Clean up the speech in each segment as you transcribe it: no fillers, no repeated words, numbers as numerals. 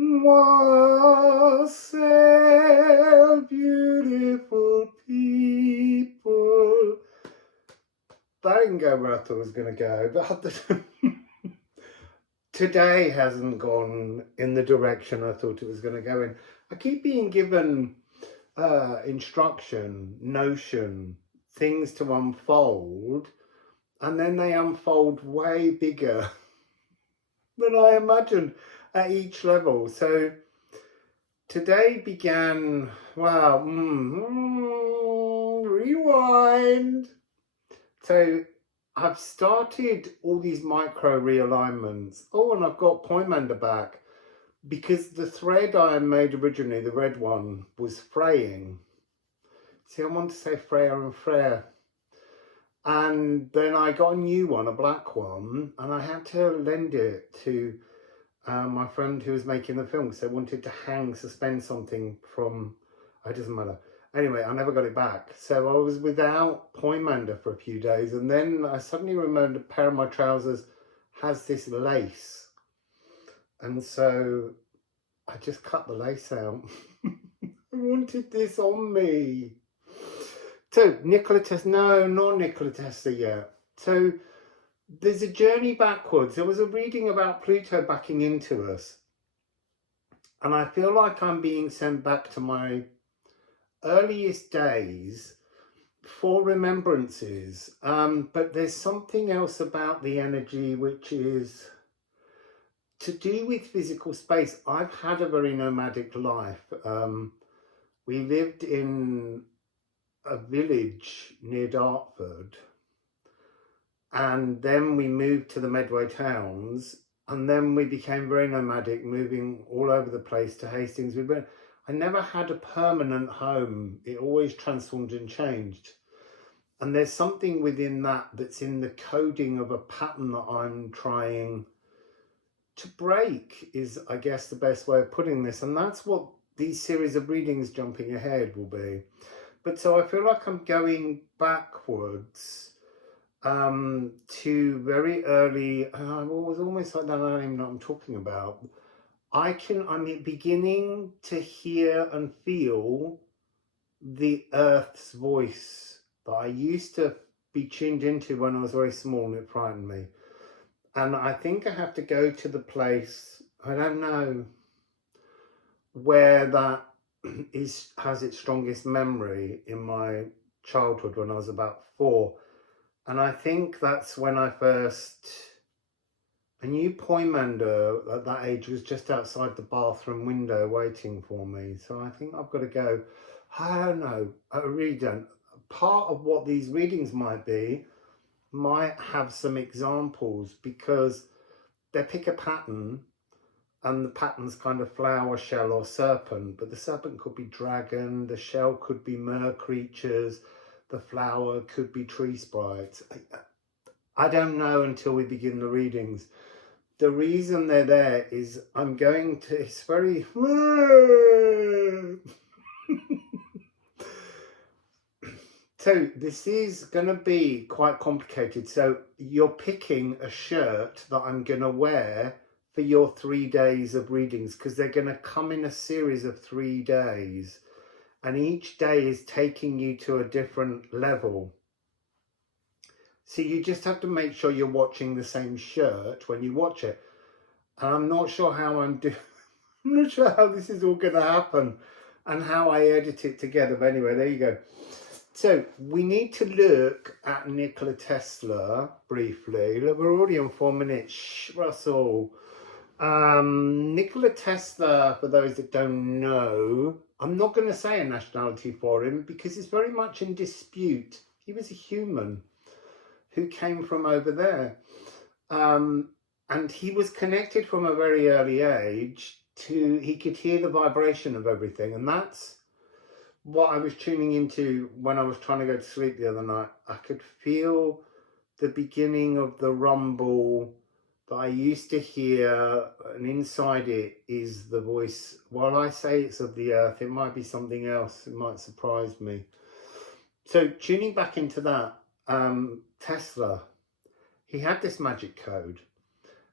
Wassail, beautiful people. That didn't go where I thought it was going to go, but today hasn't gone in the direction I thought it was going to go in. I keep being given instruction, notion, things to unfold, and then they unfold way bigger than I imagined at each level. So today began, wow, rewind. So I've started all these micro realignments. Oh, and I've got Poimander back because the thread I made originally, the red one, was fraying. See, I want to say Freya and Freya. And then I got a new one, a black one, and I had to lend it to my friend who was making the film because they wanted to suspend something from, it doesn't matter. Anyway, I never got it back. So I was without Poimander for a few days, and then I suddenly remembered a pair of my trousers has this lace. And so I just cut the lace out. I wanted this on me. So, Nikola Tesla, no, not Nikola Tesla yet. So, there's a journey backwards. There was a reading about Pluto backing into us. And I feel like I'm being sent back to my earliest days for remembrances. But there's something else about the energy which is to do with physical space. I've had a very nomadic life. We lived in a village near Dartford, and then we moved to the Medway towns, and then we became very nomadic, moving all over the place to Hastings. I never had a permanent home. It always transformed and changed. And there's something within that that's in the coding of a pattern that I'm trying to break, is I guess the best way of putting this. And that's what these series of readings jumping ahead will be. But so I feel like I'm going backwards to very early, and I was almost like that, I don't even know what I'm talking about. I'm beginning to hear and feel the earth's voice that I used to be tuned into when I was very small, and it frightened me. And I think I have to go to the place, I don't know, where that has its strongest memory in my childhood when I was about 4. And I think that's when I knew Poimander at that age was just outside the bathroom window waiting for me. So I think I've got to go. I don't know, I really don't. Part of what these readings might have some examples, because they pick a pattern, and the pattern's kind of flower, shell or serpent, but the serpent could be dragon, the shell could be mer creatures, the flower could be tree sprites. I don't know until we begin the readings. The reason they're there is I'm going to, it's very so this is going to be quite complicated. So you're picking a shirt that I'm going to wear for your 3 days of readings, because they're going to come in a series of 3 days, and each day is taking you to a different level. So you just have to make sure you're watching the same shirt when you watch it. And I'm not sure how I'm not sure how this is all going to happen and how I edit it together. But anyway, there you go. So we need to look at Nikola Tesla briefly. Look, we're already on 4 minutes. Shh, Russell. Nikola Tesla, for those that don't know, I'm not going to say a nationality for him because it's very much in dispute. He was a human who came from over there. And he was connected from a very early age to, he could hear the vibration of everything. And that's what I was tuning into when I was trying to go to sleep the other night. I could feel the beginning of the rumble that I used to hear, and inside it is the voice. While I say it's of the earth, it might be something else. It might surprise me. So tuning back into that, Tesla, he had this magic code.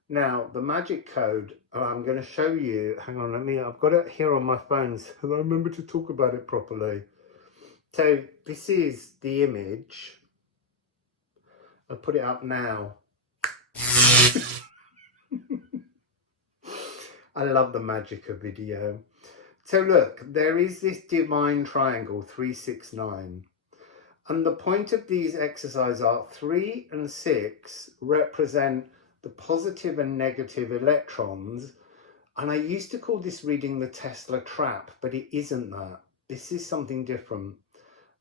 Now, the magic code, I'm going to show you. Hang on, I've got it here on my phone, so I remember to talk about it properly. So this is the image. I'll put it up now. I love the magic of video. So look, there is this divine triangle 369. And the point of these exercises are 3 and 6 represent the positive and negative electrons. And I used to call this reading the Tesla trap, but it isn't that. This is something different.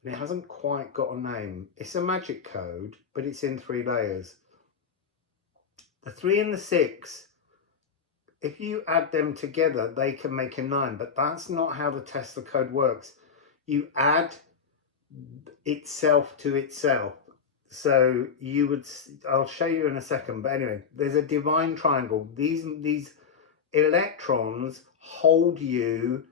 And it hasn't quite got a name. It's a magic code, but it's in 3 layers. The 3 and the 6, if you add them together, they can make a 9, but that's not how the Tesla code works. You add itself to itself. So you would, I'll show you in a second, but anyway, there's a divine triangle. These electrons hold you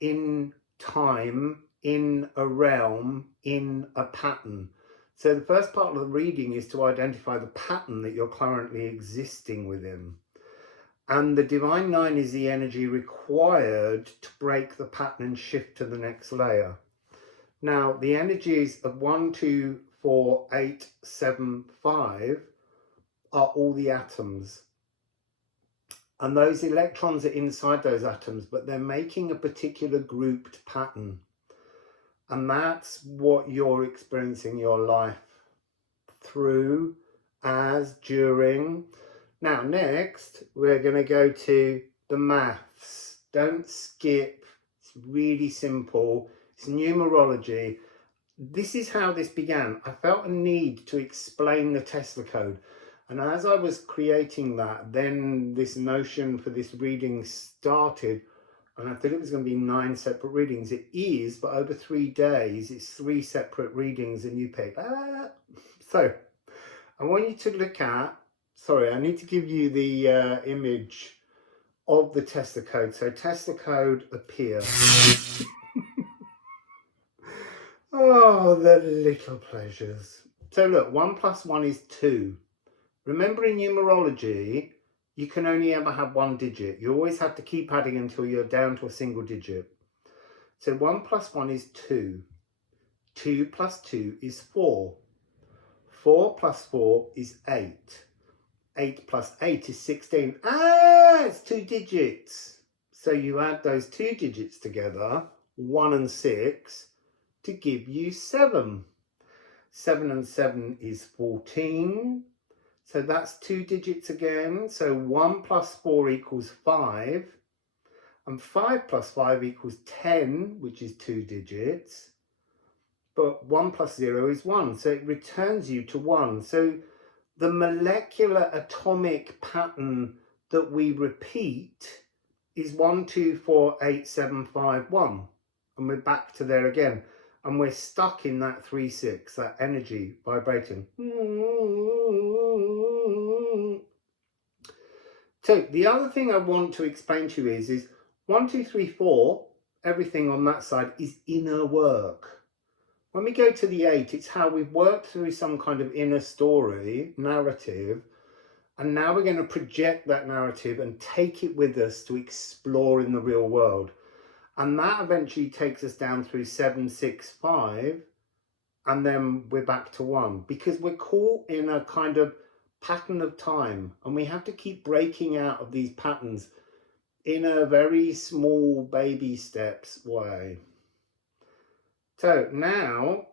in time, in a realm, in a pattern. So the first part of the reading is to identify the pattern that you're currently existing within. And the divine 9 is the energy required to break the pattern and shift to the next layer. Now, the energies of 1, 2, 4, 8, 7, 5 are all the atoms. And those electrons are inside those atoms, but they're making a particular grouped pattern. And that's what you're experiencing your life through, as, during. Now, next, we're going to go to the maths. Don't skip. It's really simple. It's numerology. This is how this began. I felt a need to explain the Tesla code. And as I was creating that, then this notion for this reading started. And I thought it was going to be 9 separate readings. It is, but over 3 days, it's 3 separate readings and you pick. So I want you to look at, sorry, I need to give you the image of the Tesla code. So Tesla code appear. Oh, the little pleasures. So look, 1 + 1 is 2. Remember, in numerology, you can only ever have 1 digit. You always have to keep adding until you're down to a single digit. So 1 + 1 is 2. 2 + 2 is 4. 4 + 4 is 8. 8 + 8 is 16. It's 2 digits. So you add those 2 digits together, 1 and 6, to give you 7. 7 and 7 is 14. So that's 2 digits again. So 1 + 4 equals 5. And 5 + 5 equals 10, which is 2 digits. But 1 + 0 is 1. So it returns you to 1. So the molecular atomic pattern that we repeat is 1, 2, 4, 8, 7, 5, 1. And we're back to there again. And we're stuck in that 3, 6, that energy vibrating. So the other thing I want to explain to you is 1, 2, 3, 4, everything on that side is inner work. When we go to the 8, it's how we've worked through some kind of inner story, narrative, and now we're going to project that narrative and take it with us to explore in the real world. And that eventually takes us down through 7, 6, 5, and then we're back to 1, because we're caught in a kind of pattern of time, and we have to keep breaking out of these patterns in a very small baby steps way. So now,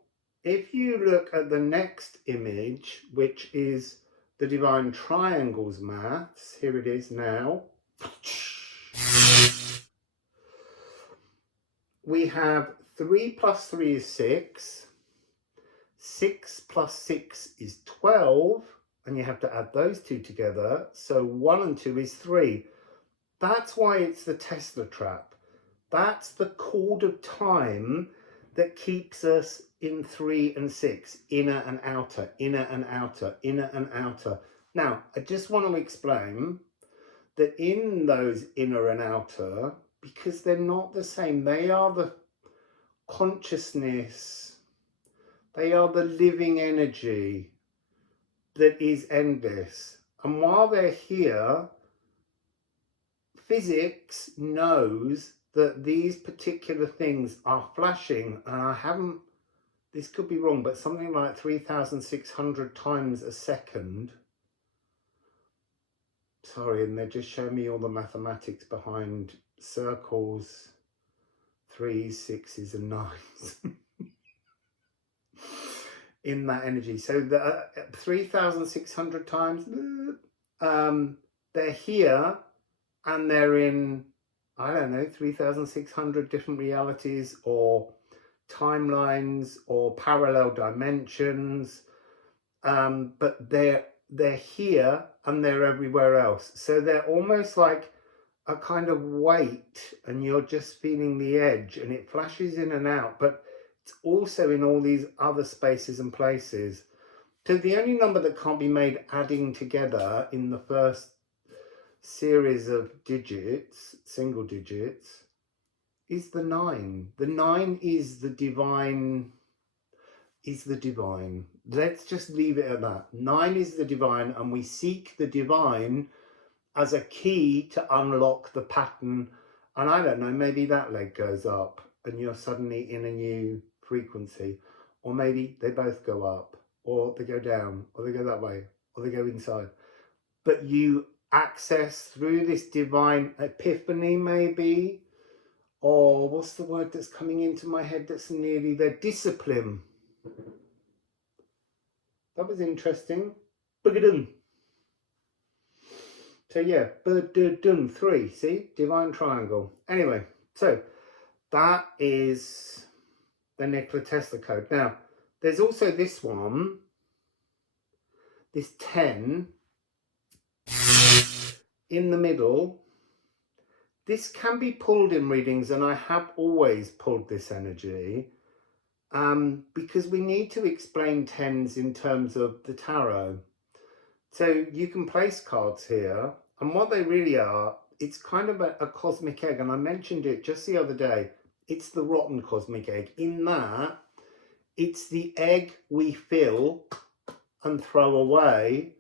if you look at the next image, which is the Divine Triangles maths, here it is now. We have 3 + 3 is 6. 6 + 6 is 12. And you have to add those two together. So 1 and 2 is 3. That's why it's the Tesla trap. That's the cord of time that keeps us in 3 and 6, inner and outer, inner and outer, inner and outer. Now, I just want to explain that in those inner and outer, because they're not the same, they are the consciousness, they are the living energy that is endless. And while they're here, physics knows that these particular things are flashing, and I haven't, this could be wrong, but something like 3,600 times a second. Sorry, and they're just showing me all the mathematics behind circles, 3s, 6s and 9s in that energy. So the 3,600 times, they're here and they're in, I don't know, 3,600 different realities or timelines or parallel dimensions, but they're here and they're everywhere else. So they're almost like a kind of weight, and you're just feeling the edge, and it flashes in and out, but it's also in all these other spaces and places. So the only number that can't be made adding together in the first series of digits, single digits, is the 9. The 9 is the divine, Let's just leave it at that. 9 is the divine, and we seek the divine as a key to unlock the pattern. And I don't know, maybe that leg goes up and you're suddenly in a new frequency, or maybe they both go up, or they go down, or they go that way, or they go inside. But you access through this divine epiphany, maybe, or what's the word that's coming into my head that's nearly there? Discipline. That was interesting. Boogidum. So yeah, 3, see? Divine triangle. Anyway, so that is the Nikola Tesla code. Now, there's also this one, this 10 in the middle. This can be pulled in readings, and I have always pulled this energy, because we need to explain 10s in terms of the tarot. So you can place cards here, and what they really are, it's kind of a cosmic egg, and I mentioned it just the other day. It's the rotten cosmic egg, in that it's the egg we fill and throw away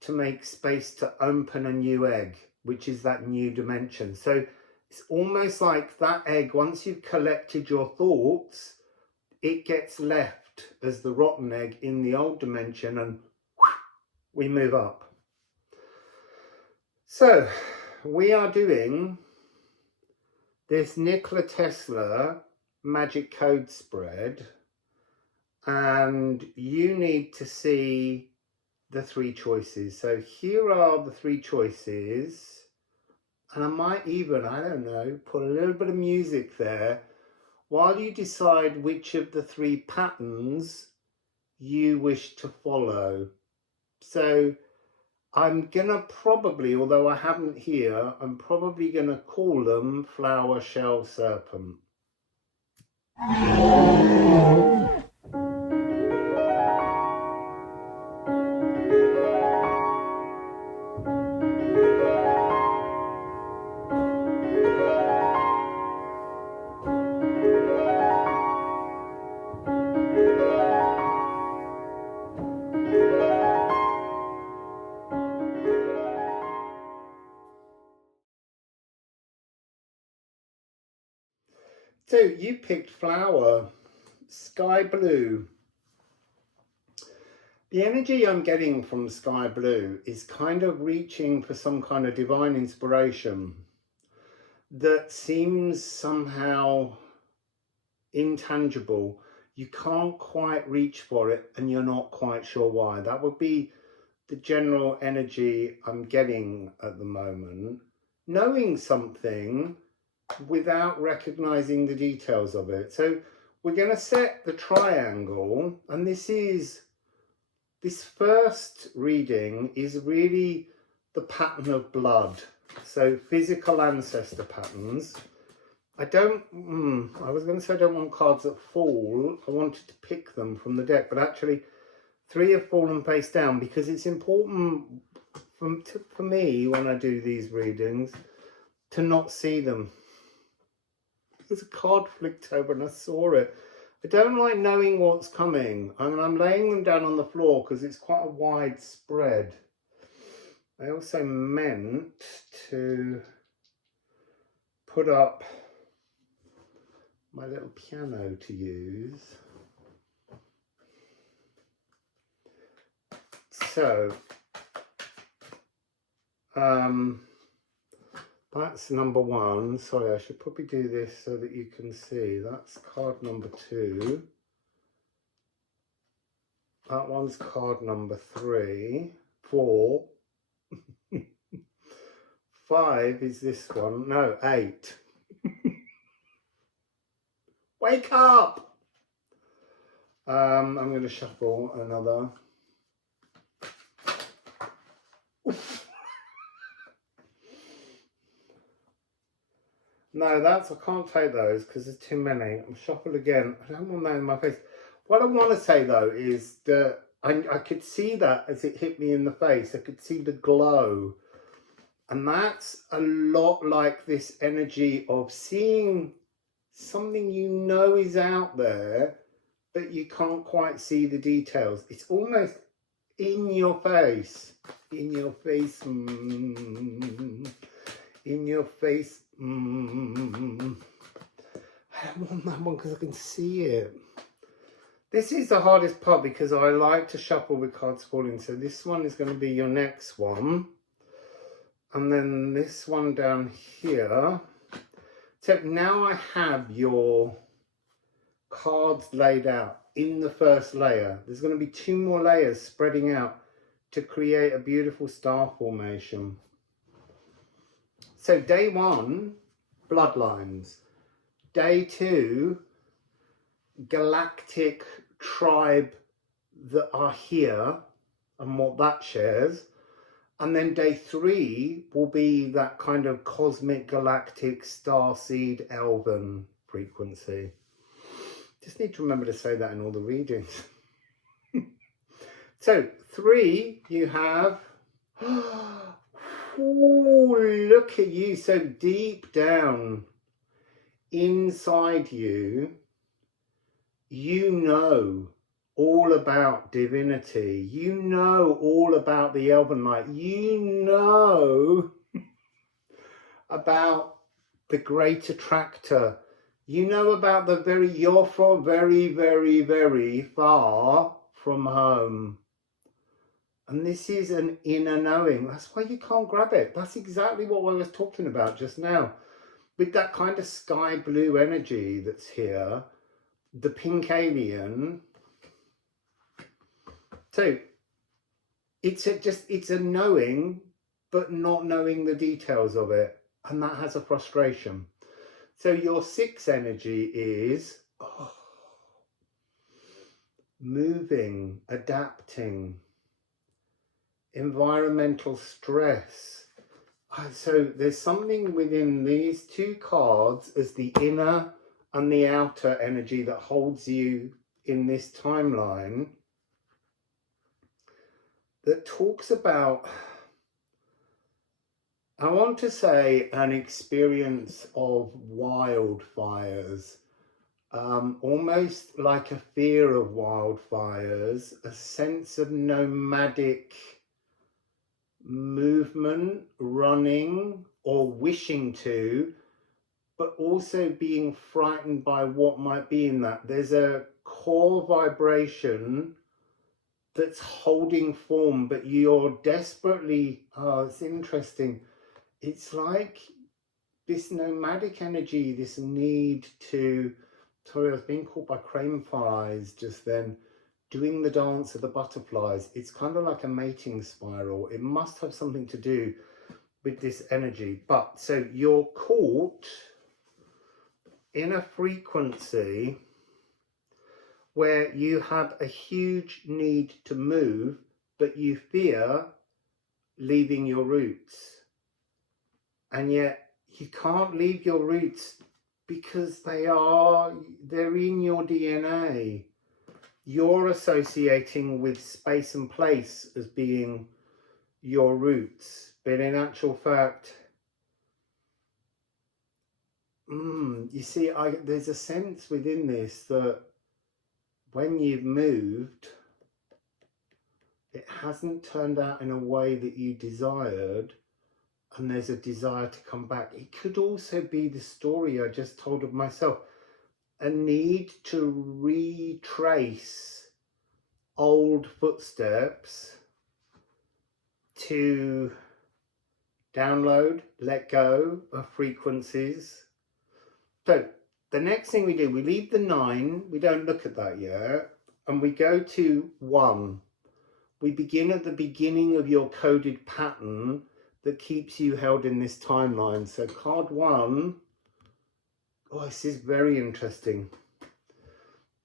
to make space to open a new egg, which is that new dimension. So it's almost like that egg, once you've collected your thoughts, it gets left as the rotten egg in the old dimension, and we move up. So we are doing this Nikola Tesla magic code spread, and you need to see the 3 choices. So here are the 3 choices, and I might even, I don't know, put a little bit of music there while you decide which of the 3 patterns you wish to follow. So I'm gonna probably, although I haven't here, I'm probably gonna call them Flower Shell Serpent. So you picked Flower, Sky Blue. The energy I'm getting from Sky Blue is kind of reaching for some kind of divine inspiration that seems somehow intangible. You can't quite reach for it, and you're not quite sure why. That would be the general energy I'm getting at the moment. Knowing something without recognizing the details of it. So we're going to set the triangle, and this first reading is really the pattern of blood. So physical ancestor patterns. I was going to say I don't want cards that fall. I wanted to pick them from the deck, but actually 3 have fallen face down, because it's important for me when I do these readings to not see them. There's a card flicked over and I saw it. I don't like knowing what's coming. I mean, I'm laying them down on the floor because it's quite a wide spread. I also meant to put up my little piano to use. So, that's number one. Sorry, I should probably do this so that you can see. That's card number 2. That one's card number 3. 4. 5 is this one. No, 8. Wake up! I'm going to shuffle another. No, I can't take those because there's too many. I'm shuffled again. I don't want that in my face. What I want to say though is that I could see that as it hit me in the face. I could see the glow. And that's a lot like this energy of seeing something you know is out there, but you can't quite see the details. It's almost in your face. In your face. In your face. I don't want that one because I can see it. This is the hardest part because I like to shuffle with cards falling. So this one is going to be your next one. And then this one down here. So now I have your cards laid out in the first layer. There's going to be 2 more layers spreading out to create a beautiful star formation. So day 1, bloodlines. Day 2, galactic tribe that are here and what that shares. And then day 3 will be that kind of cosmic, galactic, starseed, elven frequency. Just need to remember to say that in all the readings. So 3, you have, oh, look at you. So deep down inside you, you know all about divinity. You know all about the elven light. You know about the great attractor. You know about you're from very, very, very far from home. And this is an inner knowing. That's why you can't grab it. That's exactly what I was talking about just now. With that kind of sky blue energy that's here, the pink alien. So it's a knowing, but not knowing the details of it. And that has a frustration. So your 6 energy is moving, adapting, environmental stress. So there's something within these 2 cards as the inner and the outer energy that holds you in this timeline that talks about, I want to say, an experience of wildfires, almost like a fear of wildfires, a sense of nomadic movement, running or wishing to, but also being frightened by what might be in that. There's a core vibration that's holding form, but you're desperately, it's interesting. It's like this nomadic energy, this need to, sorry, I was being caught by crane flies just then, doing the dance of the butterflies. It's kind of like a mating spiral. It must have something to do with this energy. But so you're caught in a frequency where you have a huge need to move, but you fear leaving your roots. And yet you can't leave your roots because they're in your DNA. You're associating with space and place as being your roots. But in actual fact, you see, there's a sense within this that when you've moved, it hasn't turned out in a way that you desired, and there's a desire to come back. It could also be the story I just told of myself, a need to retrace old footsteps, to download, let go of frequencies. So the next thing we do, we leave the 9, we don't look at that yet, and we go to 1. We begin at the beginning of your coded pattern that keeps you held in this timeline. So card 1, oh, this is very interesting.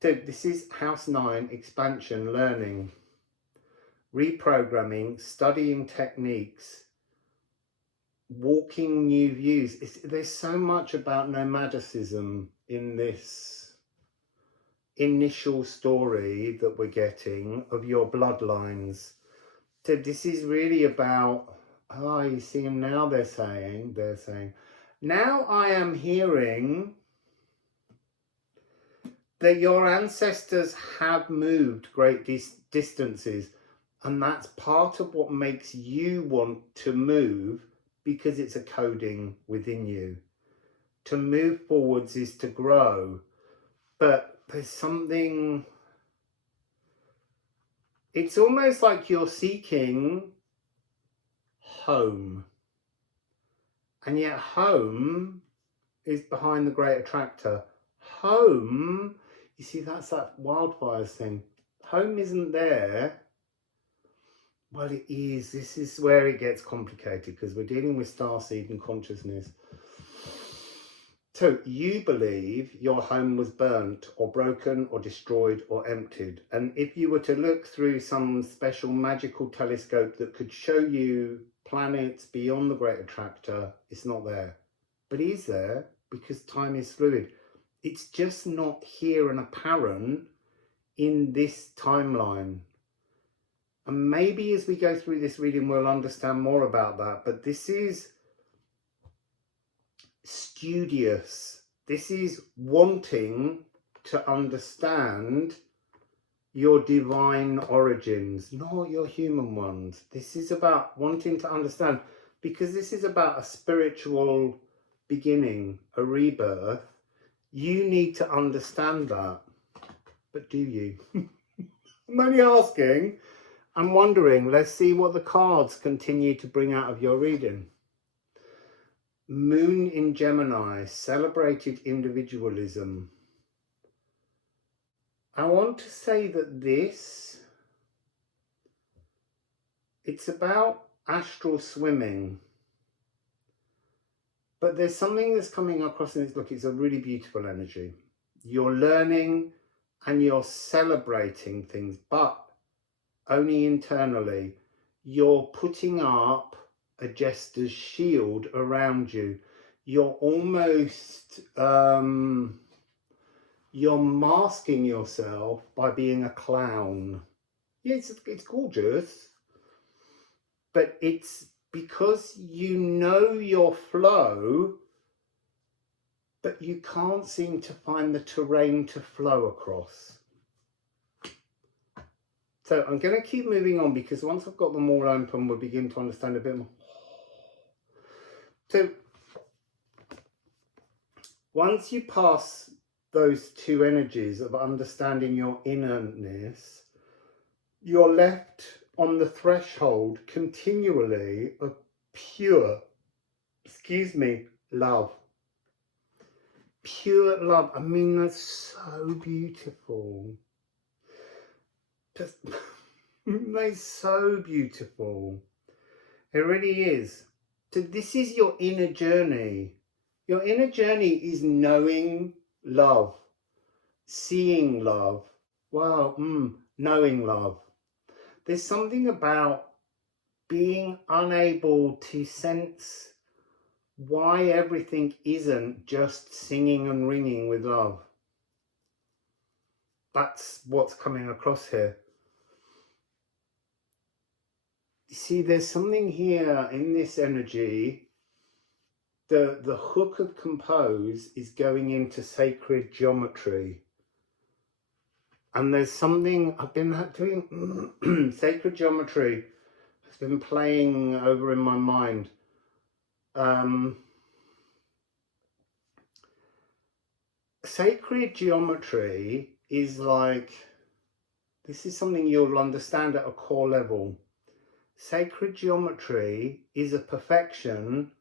So this is house 9, expansion, learning, reprogramming, studying techniques, walking new views. There's so much about nomadicism in this initial story that we're getting of your bloodlines. So this is really about, oh, you see them now, they're saying, now I am hearing that your ancestors have moved great distances, and that's part of what makes you want to move, because it's a coding within you. To move forwards is to grow, but there's something, it's almost like you're seeking home, and yet home is behind the great attractor. Home, you see, that's that wildfires thing. Home isn't there. Well, it is. This is where it gets complicated, because we're dealing with Starseed and consciousness. So you believe your home was burnt or broken or destroyed or emptied. And if you were to look through some special magical telescope that could show you planets beyond the great attractor, it's not there. But it is there, because time is fluid. It's just not here and apparent in this timeline. And maybe as we go through this reading, we'll understand more about that. But this is studious. This is wanting to understand your divine origins, not your human ones. This is about wanting to understand, because this is about a spiritual beginning, a rebirth. You need to understand that. But do you? I'm only asking. I'm wondering. Let's see what the cards continue to bring out of your reading. Moon in Gemini, celebrated individualism. I want to say that it's about astral swimming. But there's something that's coming across in this book. It's a really beautiful energy. You're learning and you're celebrating things, but only internally. You're putting up a jester's shield around you. You're almost, you're masking yourself by being a clown. Yeah, it's gorgeous, but it's because you know your flow, but you can't seem to find the terrain to flow across. So I'm going to keep moving on, because once I've got them all open, we'll begin to understand a bit more. So once you pass those two energies of understanding your innerness, you're left on the threshold continually of pure, love. Pure love. I mean, that's so beautiful. Just, it's so beautiful. It really is. So this is your inner journey. Your inner journey is knowing love, seeing love. Wow, knowing love. There's something about being unable to sense why everything isn't just singing and ringing with love. That's what's coming across here. You see, there's something here in this energy. The hook of compose is going into sacred geometry. And there's something I've been doing, sacred geometry has been playing over in my mind. Sacred geometry is like, this is something you'll understand at a core level. Sacred geometry is a perfection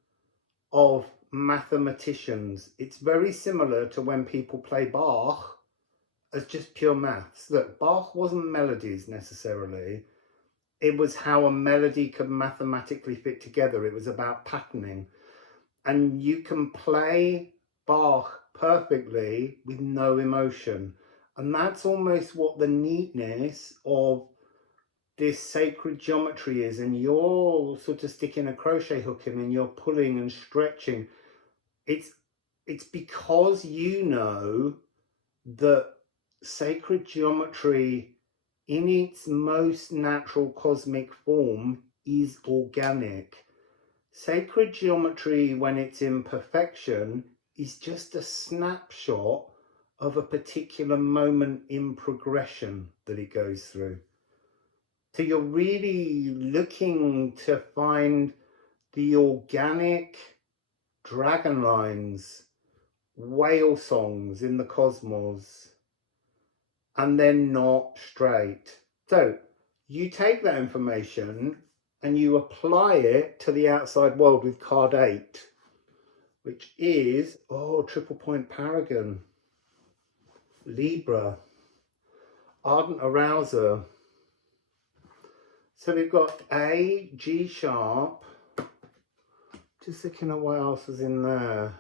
of mathematicians. It's very similar to when people play Bach as just pure maths. Look, Bach wasn't melodies necessarily. It was how a melody could mathematically fit together. It was about patterning. And you can play Bach perfectly with no emotion. And that's almost what the neatness of this sacred geometry is. And you're sort of sticking a crochet hook in and you're pulling and stretching. It's because you know that sacred geometry in its most natural cosmic form is organic. Sacred geometry, when it's in perfection, is just a snapshot of a particular moment in progression that it goes through. So you're really looking to find the organic dragon lines, whale songs in the cosmos, and they're not straight. So you take that information and you apply it to the outside world with card 8, which is, triple point paragon, Libra, ardent arouser. So we've got A, G sharp, just looking at what else is in there.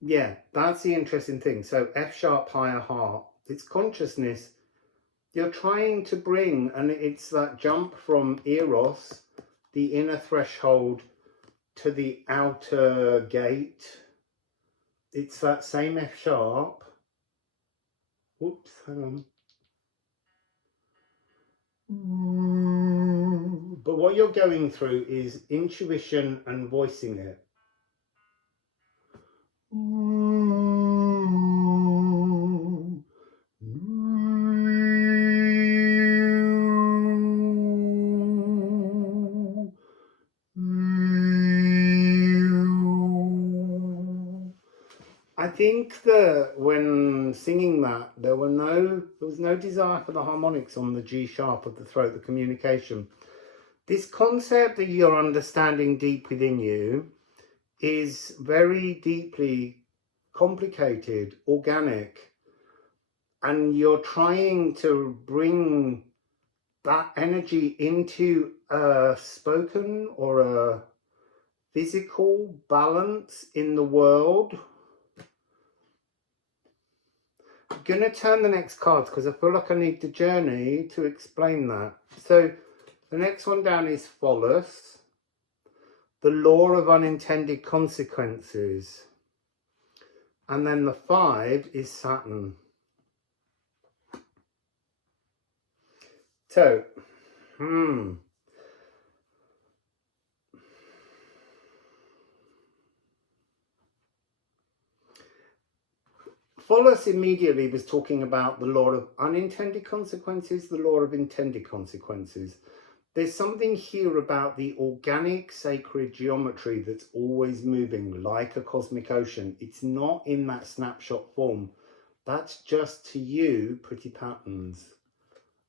Yeah, that's the interesting thing. So F sharp, higher heart, it's consciousness. You're trying to bring, and it's that jump from Eros, the inner threshold, to the outer gate. It's that same F sharp. Whoops, hang on. But what you're going through is intuition and voicing it. I think that when singing that, there was no desire for the harmonics on the G sharp of the throat, the communication. This concept that you're understanding deep within you is very deeply complicated, organic, and you're trying to bring that energy into a spoken or a physical balance in the world. I'm going to turn the next cards because I feel like I need the journey to explain that. So the next one down is Phallus, the law of unintended consequences. And then the 5 is Saturn. So, Phallus immediately was talking about the law of unintended consequences, the law of intended consequences. There's something here about the organic sacred geometry that's always moving like a cosmic ocean. It's not in that snapshot form. That's just, to you, pretty patterns.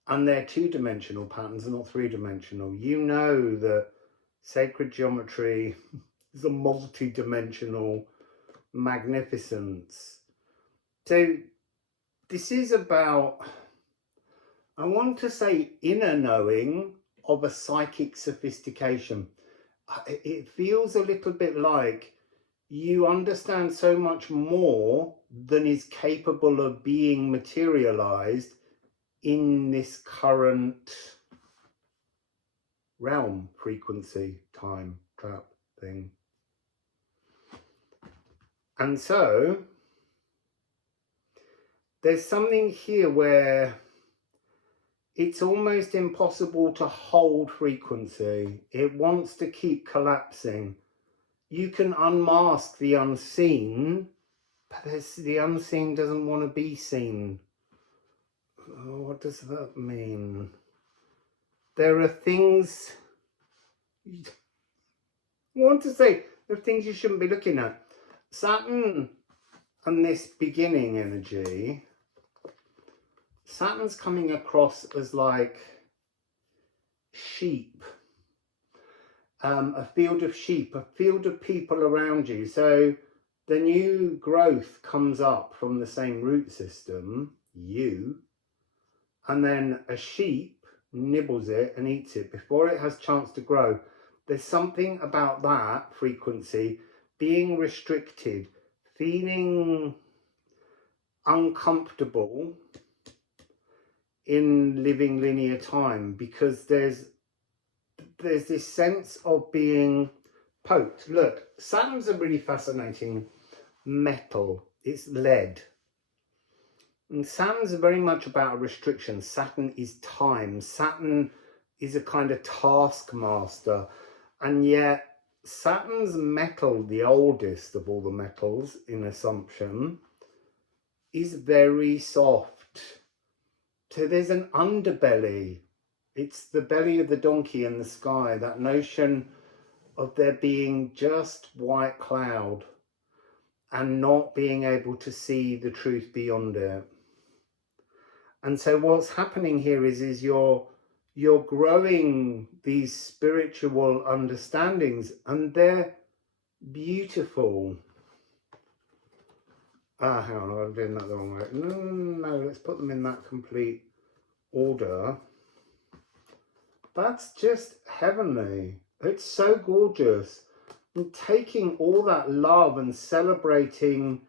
And they're 2-dimensional patterns, not 3-dimensional. You know that sacred geometry is a multi-dimensional magnificence. So this is about, I want to say, inner knowing of a psychic sophistication. It feels a little bit like you understand so much more than is capable of being materialized in this current realm, frequency, time, trap thing. And so there's something here where it's almost impossible to hold frequency. It wants to keep collapsing. You can unmask the unseen But the unseen doesn't want to be seen. What does that mean? There are things you want to say. There are things you shouldn't be looking at. Saturn and this beginning energy, Saturn's coming across as like sheep, a field of sheep, a field of people around you. So the new growth comes up from the same root system, you, and then a sheep nibbles it and eats it before it has chance to grow. There's something about that frequency being restricted, feeling uncomfortable in living linear time, because there's this sense of being poked. Look, Saturn's a really fascinating metal. It's lead. And Saturn's very much about a restriction. Saturn is time. Saturn is a kind of taskmaster. And yet Saturn's metal, the oldest of all the metals in Assumption, is very soft. So there's an underbelly. It's the belly of the donkey in the sky, that notion of there being just white cloud and not being able to see the truth beyond it. And so what's happening here is you're growing these spiritual understandings, and they're beautiful. Hang on, I'm doing that the wrong way. No, let's put them in that complete order. That's just heavenly. It's so gorgeous. And taking all that love and celebrating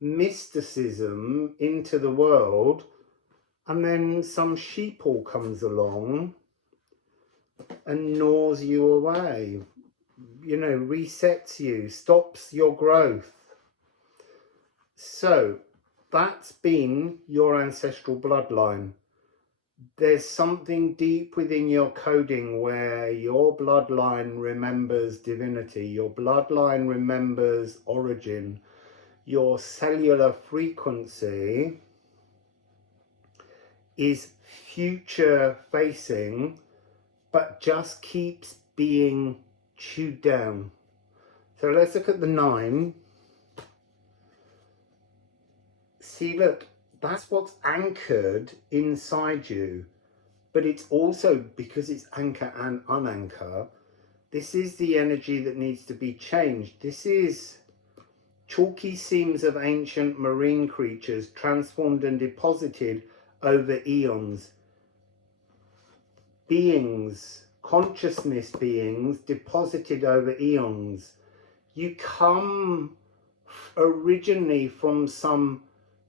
mysticism into the world, and then some sheeple comes along and gnaws you away, you know, resets you, stops your growth. So that's been your ancestral bloodline. There's something deep within your coding where your bloodline remembers divinity, your bloodline remembers origin, your cellular frequency is future facing, but just keeps being chewed down. So let's look at the 9. See, look, that's what's anchored inside you, but it's also, because it's anchor and unanchor, this is the energy that needs to be changed. This is chalky seams of ancient marine creatures transformed and deposited over eons. Beings, consciousness beings, deposited over eons. You come originally from some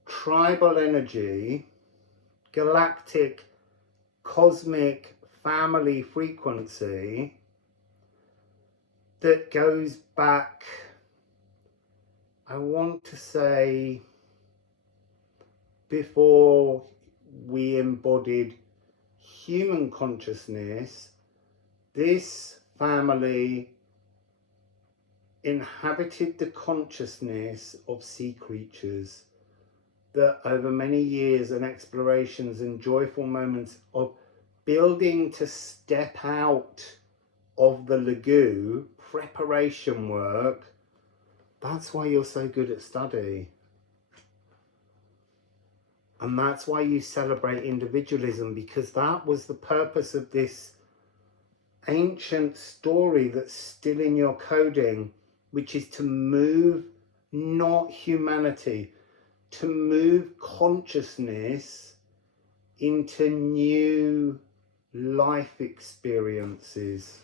tribal energy, galactic, cosmic, family frequency that goes back, I want to say, before we embodied human consciousness. This family inhabited the consciousness of sea creatures that over many years and explorations and joyful moments of building to step out of the lagoon, preparation work. That's why you're so good at study. And that's why you celebrate individualism, because that was the purpose of this ancient story that's still in your coding, which is to move not humanity, to move consciousness into new life experiences.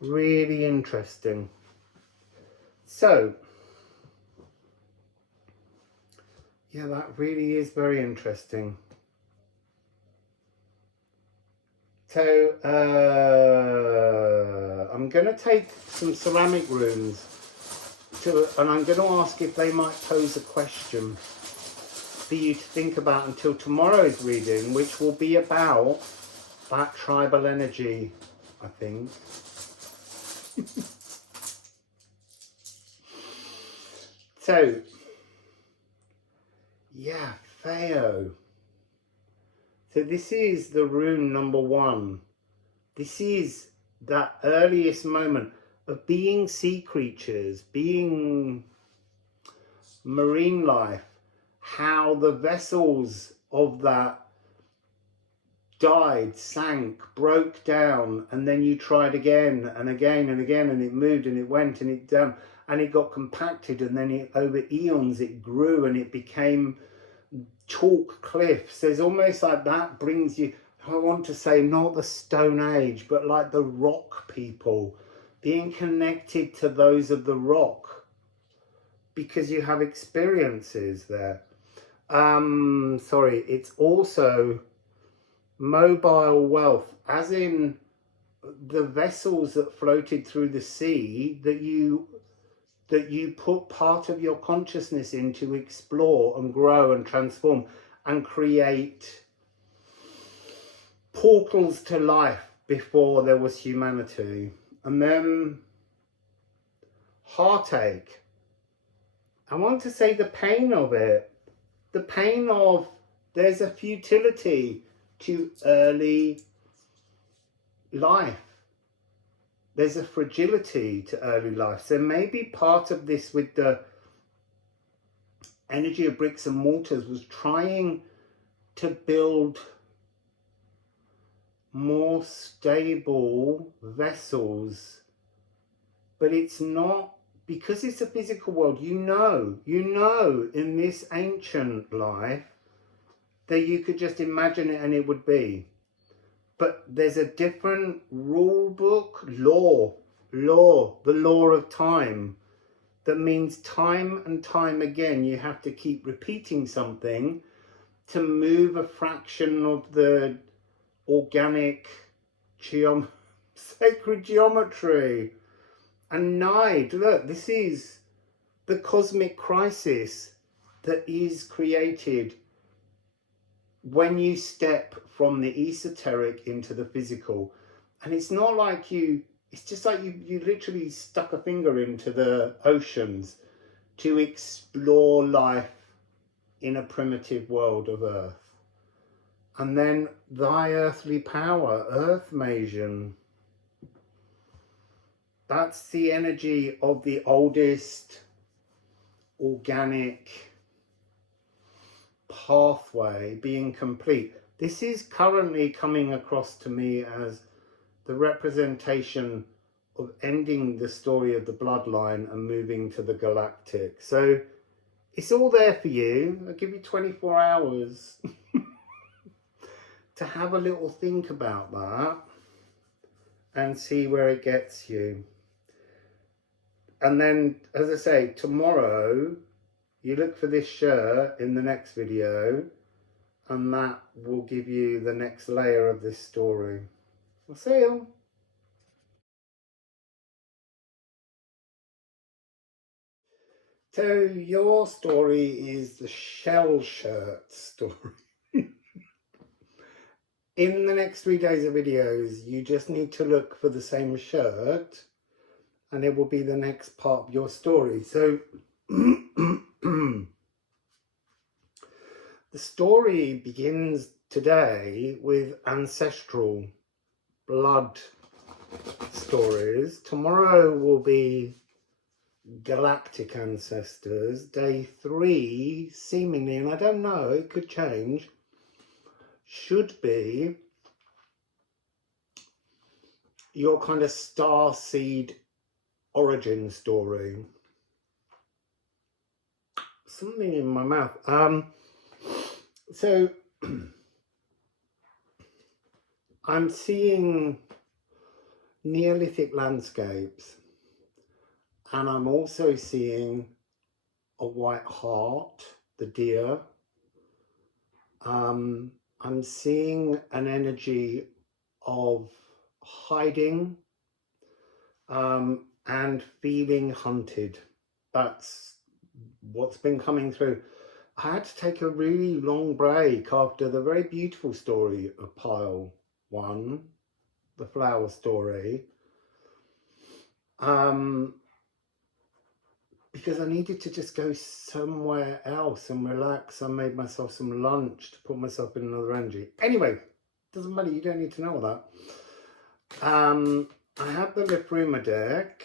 Really interesting. So, yeah, that really is very interesting. So, I'm going to take some ceramic runes and I'm going to ask if they might pose a question for you to think about until tomorrow's reading, which will be about that tribal energy, I think. So, Yeah, Theo. So this is the rune number 1. This is that earliest moment of being sea creatures, being marine life, how the vessels of that died, sank, broke down, and then you tried again and again and again, and it moved and it went and it and it got compacted, and then over eons it grew and it became chalk cliffs. There's almost like that brings you, I want to say not the Stone Age, but like the rock people, being connected to those of the rock because you have experiences there. Sorry, it's also mobile wealth, as in the vessels that floated through the sea that you put part of your consciousness in to explore and grow and transform and create portals to life before there was humanity. And then heartache. I want to say the pain of it. The pain of there's a futility to early life. There's a fragility to early life. So maybe part of this with the energy of bricks and mortars was trying to build more stable vessels, but it's not, because it's a physical world. You know in this ancient life that you could just imagine it and it would be, but there's a different rule book, the law of time, that means time and time again you have to keep repeating something to move a fraction of the organic sacred geometry. And Nide, look, this is the cosmic crisis that is created when you step from the esoteric into the physical. And it's not like it's just like you literally stuck a finger into the oceans to explore life in a primitive world of earth. And then thy earthly power, Earth Masion. That's the energy of the oldest organic pathway being complete. This is currently coming across to me as the representation of ending the story of the bloodline and moving to the galactic. So it's all there for you. I'll give you 24 hours to have a little think about that and see where it gets you. And then, as I say, tomorrow you look for this shirt in the next video, and that will give you the next layer of this story. Wassail. So your story is the shell shirt story. In the next 3 days of videos, you just need to look for the same shirt and it will be the next part of your story. So the story begins today with ancestral blood stories. Tomorrow will be galactic ancestors. Day 3, seemingly, and I don't know, it could change, should be your kind of Starseed origin story. Something in my mouth. So I'm seeing Neolithic landscapes, and I'm also seeing a white hart, the deer. I'm seeing an energy of hiding and feeling hunted. That's what's been coming through. I had to take a really long break after the very beautiful story of Pile 1, the flower story, because I needed to just go somewhere else and relax. I made myself some lunch to put myself in another energy. Anyway, doesn't matter, you don't need to know all that. I have the Liffruma deck,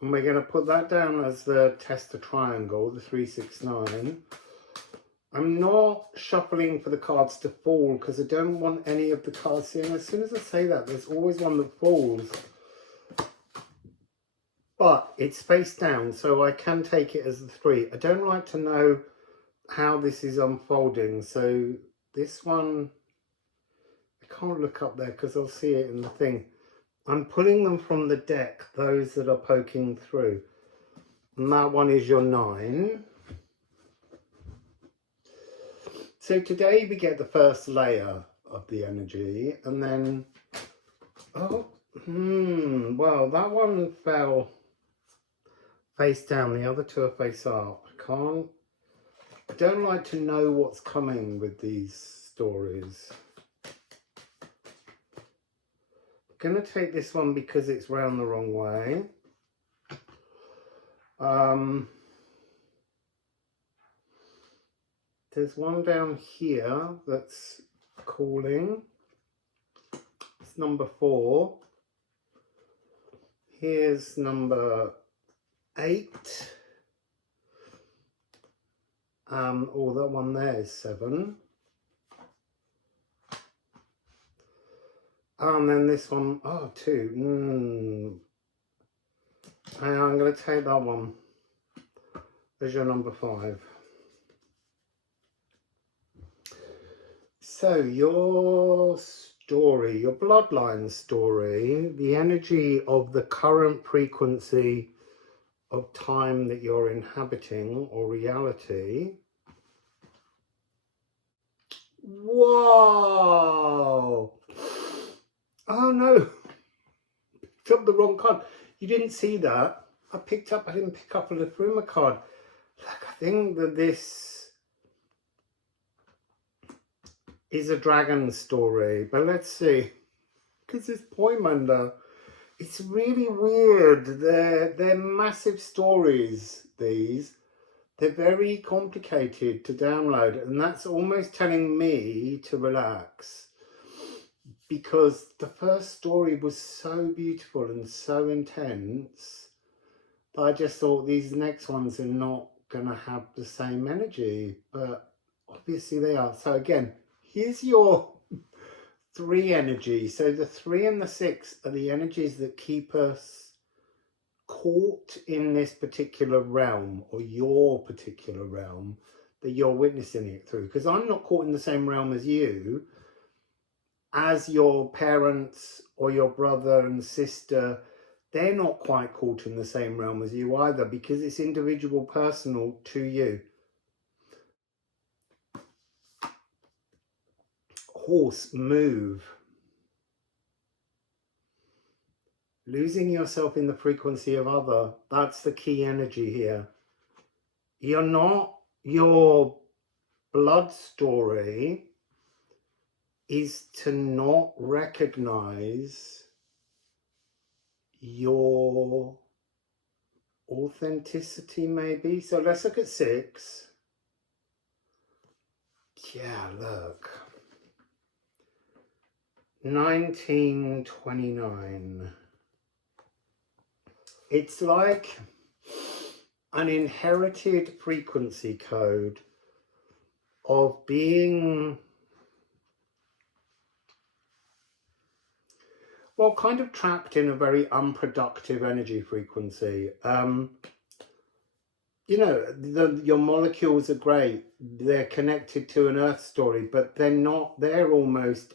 and we're going to put that down as the tester triangle, the 369. I'm not shuffling for the cards to fall because I don't want any of the cards. See, and as soon as I say that, there's always one that falls. But it's face down, so I can take it as the 3. I don't like to know how this is unfolding. So this one, I can't look up there because I'll see it in the thing. I'm pulling them from the deck, those that are poking through. And that one is your 9. So today we get the first layer of the energy, and then, well, that one fell face down, the other 2 are face up. I don't like to know what's coming with these stories. I'm going to take this one because it's round the wrong way. There's one down here that's calling. It's number 4. Here's number 8. Oh, that one there is 7. And then this one, 2. And I'm going to take that one as your number 5. So your story, your bloodline story, the energy of the current frequency of time that you're inhabiting or reality. Whoa! Oh no! Picked up the wrong card. You didn't see that. I didn't pick up a Liffruma card. Look, I think that this is a dragon story, but let's see. Because this Poimander, it's really weird. They're massive stories, these. They're very complicated to download, and that's almost telling me to relax. Because the first story was so beautiful and so intense that I just thought these next ones are not going to have the same energy, but obviously they are. So again, here's your 3 energy. So the 3 and the 6 are the energies that keep us caught in this particular realm, or your particular realm that you're witnessing it through. Because I'm not caught in the same realm as you, as your parents or your brother and sister. They're not quite caught in the same realm as you either, because it's individual, personal to you. Horse, move. Losing yourself in the frequency of other. That's the key energy here. You're not, your blood story is to not recognize your authenticity, maybe. So let's look at 6. Yeah, look. 1929. It's like an inherited frequency code of being, well, kind of trapped in a very unproductive energy frequency. You know, your molecules are great. They're connected to an earth story, but they're almost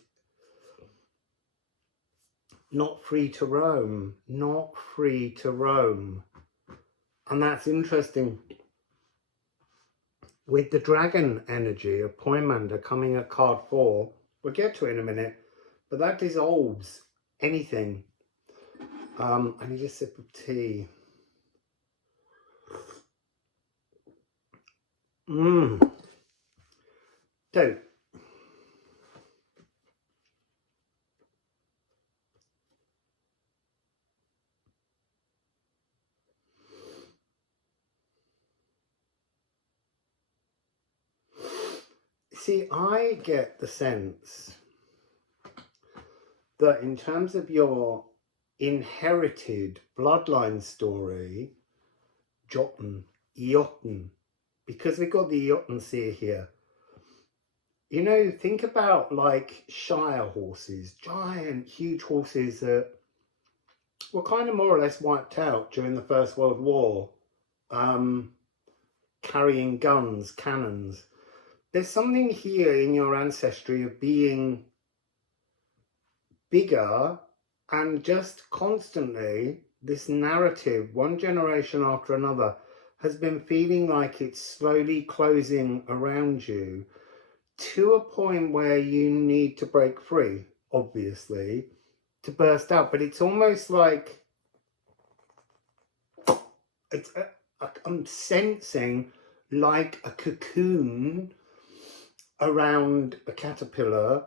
not free to roam. Not free to roam. And that's interesting. With the dragon energy of Poimander coming at card 4, we'll get to it in a minute, but that dissolves anything. I need a sip of tea. So, See, I get the sense that in terms of your inherited bloodline story, Jotun, Jotun, because we've got the Jotun seer here, you know, think about like Shire horses, giant, huge horses that were kind of more or less wiped out during the First World War, carrying guns, cannons. There's something here in your ancestry of being bigger, and just constantly this narrative, one generation after another, has been feeling like it's slowly closing around you to a point where you need to break free, obviously, to burst out. But it's almost like I'm sensing like a cocoon around a caterpillar.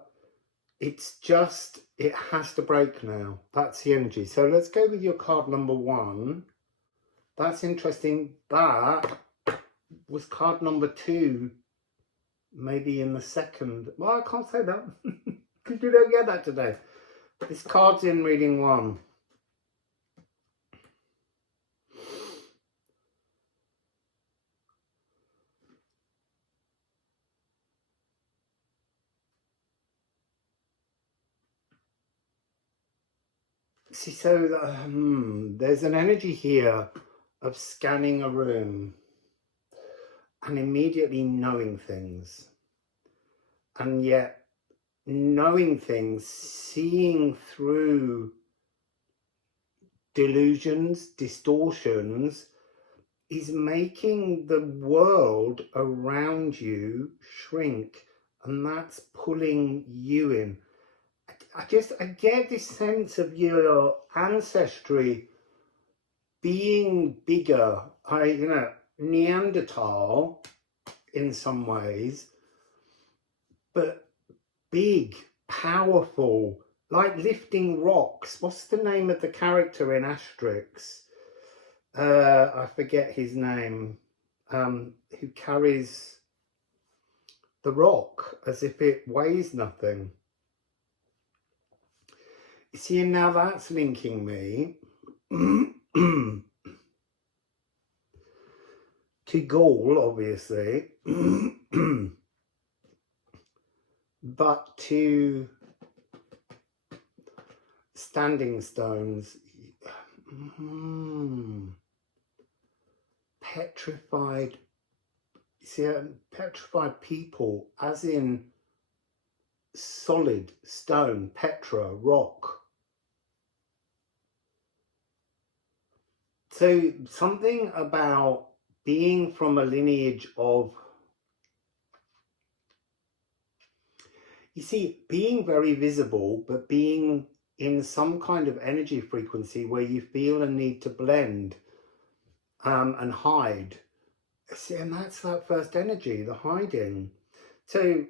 It's just, it has to break now. That's the energy. So let's go with your card number 1. That's interesting. That was card number 2, maybe in the second. Well, I can't say that because you don't get that today. This card's in reading 1. See, so there's an energy here of scanning a room and immediately knowing things, and yet knowing things, seeing through delusions, distortions, is making the world around you shrink, and that's pulling you in. I get this sense of your ancestry being bigger. Neanderthal in some ways, but big, powerful, like lifting rocks. What's the name of the character in Asterix? I forget his name. Who carries the rock as if it weighs nothing. You see, and now that's linking me to Gaul, obviously, but to standing stones, petrified. See, petrified people, as in solid stone, petra, rock. So something about being from a lineage of, you see, being very visible, but being in some kind of energy frequency where you feel a need to blend and hide. See, and that's that first energy, the hiding. So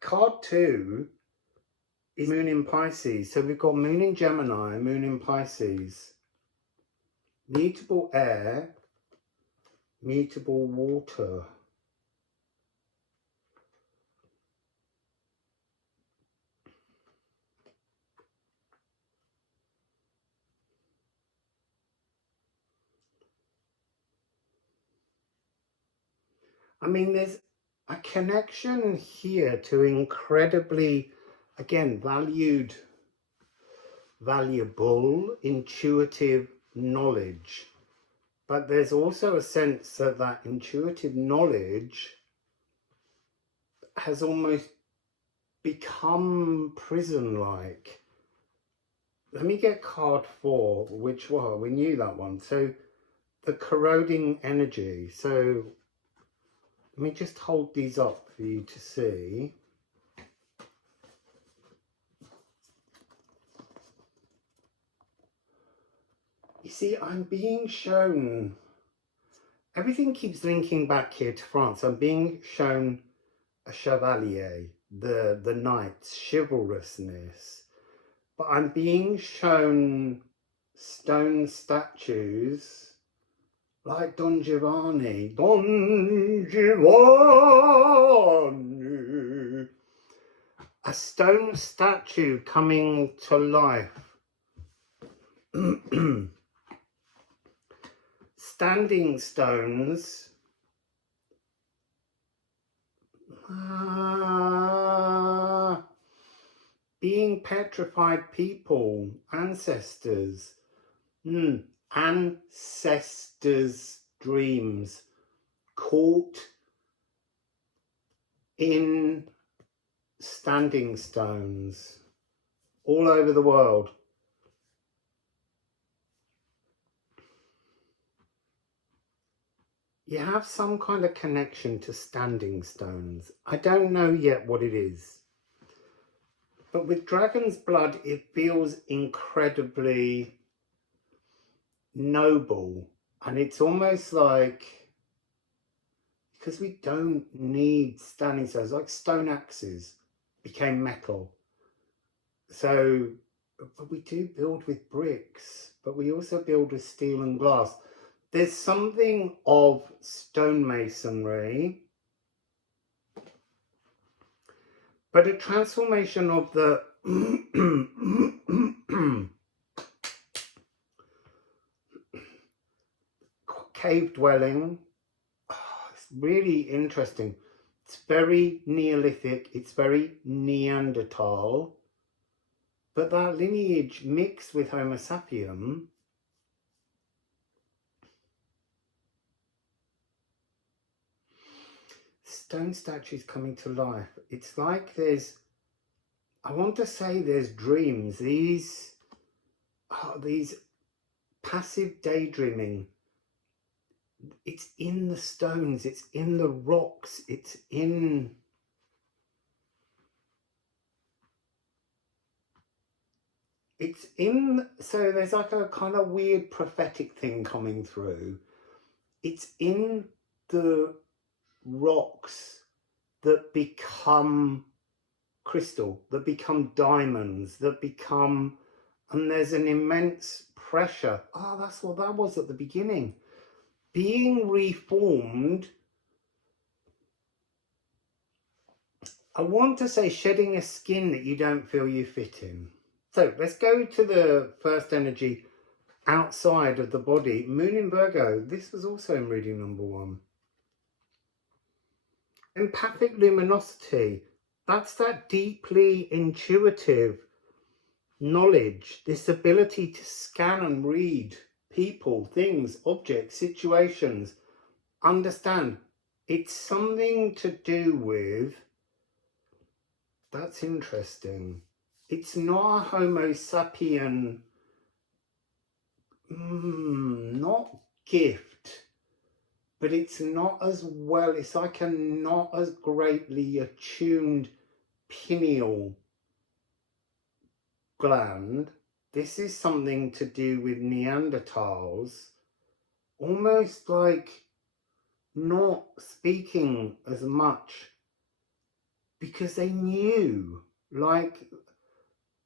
card 2 is Moon in Pisces. So we've got Moon in Gemini, Moon in Pisces. Mutable air, mutable water. I mean, there's a connection here to incredibly, again, valuable, intuitive knowledge. But there's also a sense that that intuitive knowledge has almost become prison-like. Let me get card 4, which one? We knew that one. So the corroding energy. So let me just hold these up for you to see. You see, I'm being shown, everything keeps linking back here to France. I'm being shown a chevalier, the knight's chivalrousness. But I'm being shown stone statues like Don Giovanni. Don Giovanni! a stone statue coming to life. Standing stones. Being petrified people, ancestors. Ancestors' dreams. Caught in standing stones all over the world. You have some kind of connection to standing stones. I don't know yet what it is. But with dragon's blood, it feels incredibly noble. And it's almost like, because we don't need standing stones, like stone axes became metal. So, but we do build with bricks, but we also build with steel and glass. There's something of stonemasonry, but a transformation of the cave dwelling. It's really interesting. It's very Neolithic, it's very Neanderthal, but that lineage mixed with Homo sapien. Stone statues coming to life. It's like there's, I want to say there's dreams, these passive daydreaming. It's in the stones, it's in the rocks, it's in so there's like a kind of weird prophetic thing coming through. It's in the rocks that become crystal, that become diamonds, that become, and there's an immense pressure. That's what that was at the beginning. Being reformed. I want to say shedding a skin that you don't feel you fit in. So let's go to the first energy outside of the body. Moon in Virgo. This was also in reading number 1. Empathic luminosity. That's that deeply intuitive knowledge, this ability to scan and read people, things, objects, situations, understand. It's something to do with, that's interesting. It's not a Homo sapien, not gift, but it's not as well, it's like a not as greatly attuned pineal gland. This is something to do with Neanderthals, almost like not speaking as much because they knew, like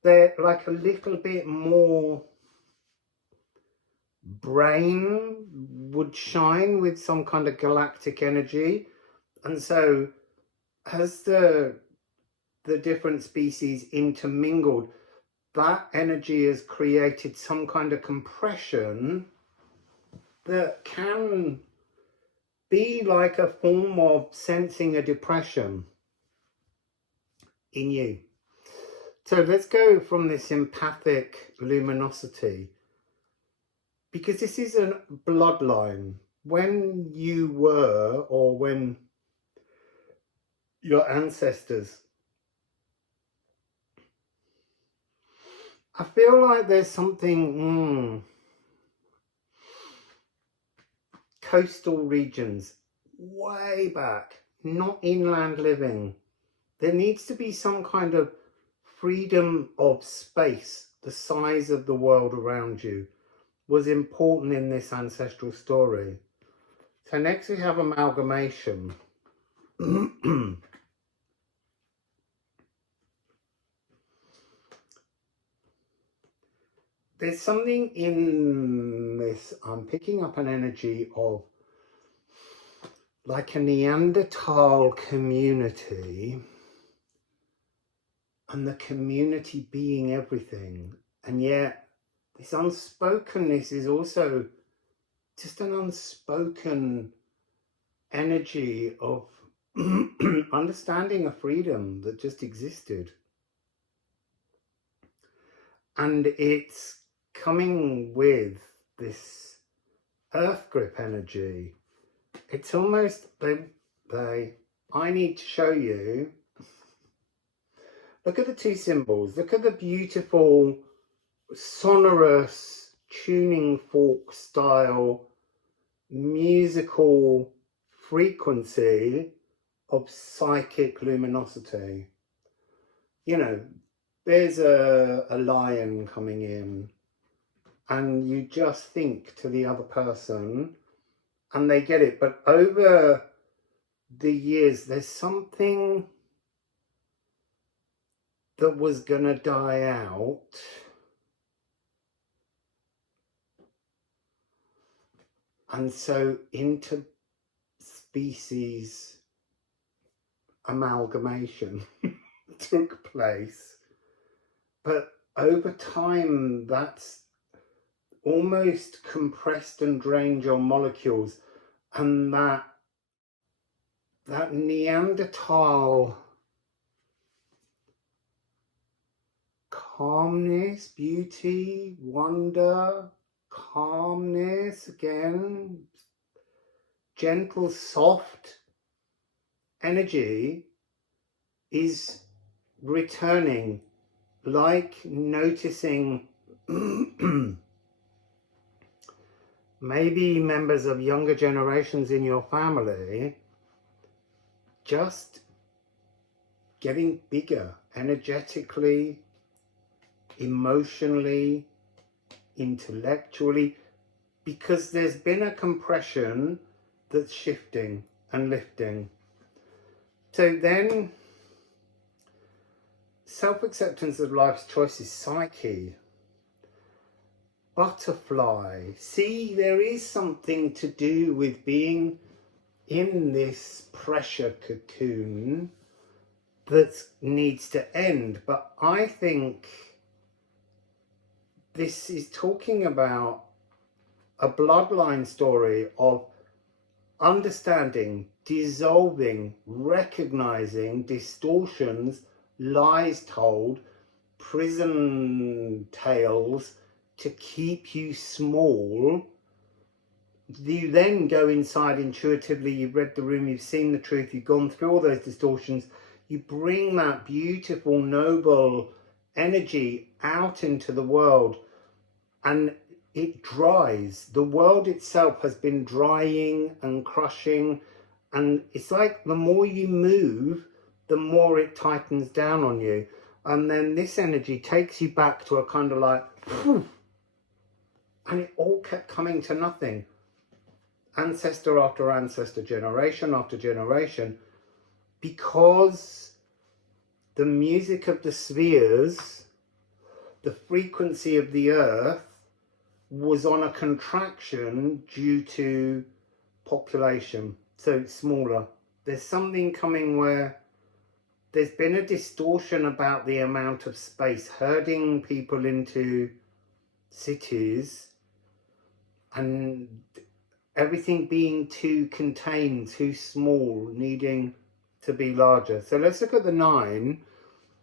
they're like a little bit more brain would shine with some kind of galactic energy. And so as the different species intermingled, that energy has created some kind of compression that can be like a form of sensing a depression in you. So let's go from this empathic luminosity, because this is a bloodline. When you were, or when your ancestors, I feel like there's something coastal regions, way back, not inland living. There needs to be some kind of freedom of space. The size of the world around you was important in this ancestral story. So next we have amalgamation. There's something in this, I'm picking up an energy of like a Neanderthal community and the community being everything. And yet this unspokenness is also just an unspoken energy of understanding a freedom that just existed. And it's coming with this earth grip energy. It's almost, I need to show you. Look at the two symbols. Look at the beautiful, sonorous, tuning fork style, musical frequency of psychic luminosity. You know, there's a lion coming in, and you just think to the other person, and they get it. But over the years, there's something that was going to die out. And so interspecies amalgamation took place. But over time, that's almost compressed and drained your molecules. And that Neanderthal calmness, beauty, wonder, calmness, again, gentle, soft energy is returning, like noticing maybe members of younger generations in your family just getting bigger energetically, emotionally, intellectually, because there's been a compression that's shifting and lifting. So then, self-acceptance of life's choices, psyche, butterfly. See, there is something to do with being in this pressure cocoon that needs to end. But I think this is talking about a bloodline story of understanding, dissolving, recognizing distortions, lies told, prison tales to keep you small. You then go inside intuitively, you've read the room, you've seen the truth, you've gone through all those distortions, you bring that beautiful, noble energy out into the world, and it dries. The world itself has been drying and crushing, and it's like the more you move, the more it tightens down on you. And then this energy takes you back to a kind of like, whew, and it all kept coming to nothing. Ancestor after ancestor, generation after generation, because the music of the spheres, the frequency of the earth, was on a contraction due to population, so smaller. There's something coming where there's been a distortion about the amount of space, herding people into cities and everything being too contained, too small, needing to be larger. So let's look at the 9,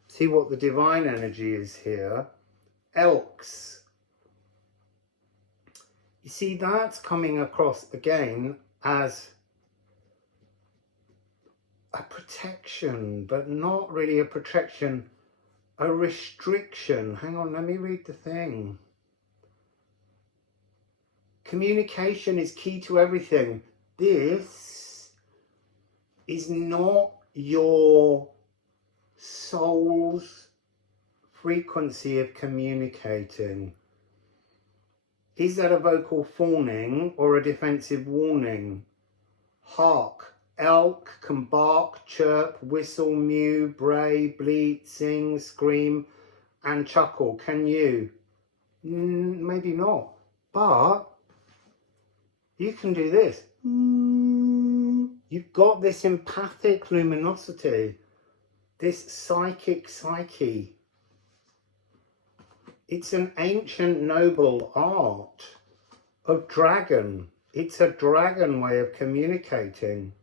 see what the divine energy is here. Elks. You see, that's coming across again as a protection, but not really a protection, a restriction. Hang on, let me read the thing. Communication is key to everything. This is not your soul's frequency of communicating. Is that a vocal fawning or a defensive warning? Hark. Elk can bark, chirp, whistle, mew, bray, bleat, sing, scream, and chuckle. Can you? Maybe not. But you can do this. You've got this empathic luminosity. this psychic psyche. It's an ancient noble art of dragon. It's a dragon way of communicating.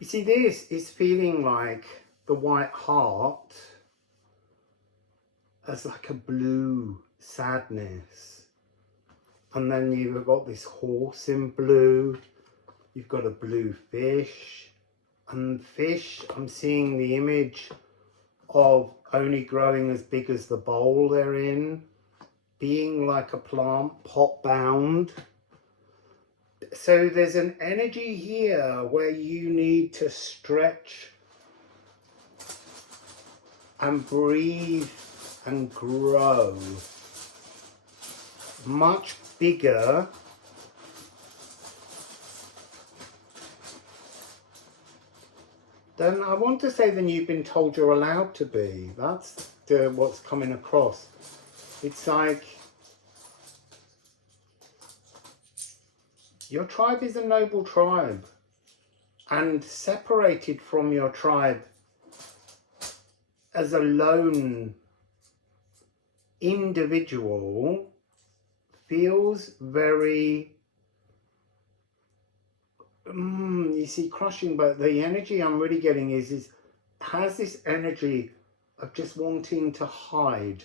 You see, this is feeling like the white heart as like a blue sadness. And then you've got this horse in blue. You've got a blue fish. And fish, I'm seeing the image of only growing as big as the bowl they're in. Being like a plant, pot bound. So there's an energy here where you need to stretch and breathe and grow much bigger than, I want to say, than you've been told you're allowed to be. That's what's coming across. It's like your tribe is a noble tribe, and separated from your tribe as a lone individual feels very, you see, crushing. But the energy I'm really getting is has this energy of just wanting to hide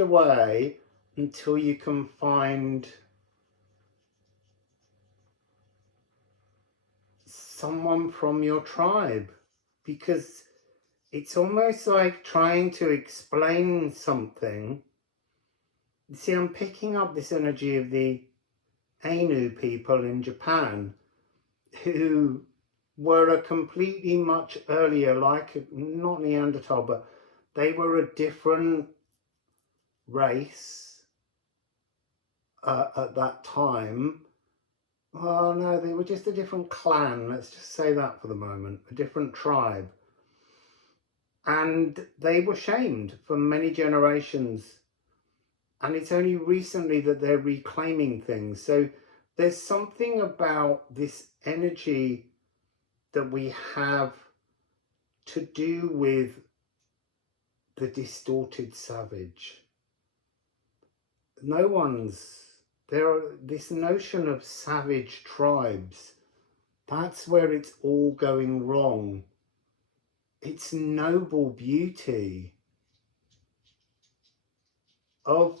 away until you can find someone from your tribe, because it's almost like trying to explain something. You see, I'm picking up this energy of the Ainu people in Japan, who were a completely much earlier, like, not Neanderthal, but they were a different race at that time. Oh no, they were just a different clan, let's just say that for the moment, a different tribe. And they were shamed for many generations. And it's only recently that they're reclaiming things. So there's something about this energy that we have to do with the distorted savage. This notion of savage tribes, that's where it's all going wrong. It's noble beauty of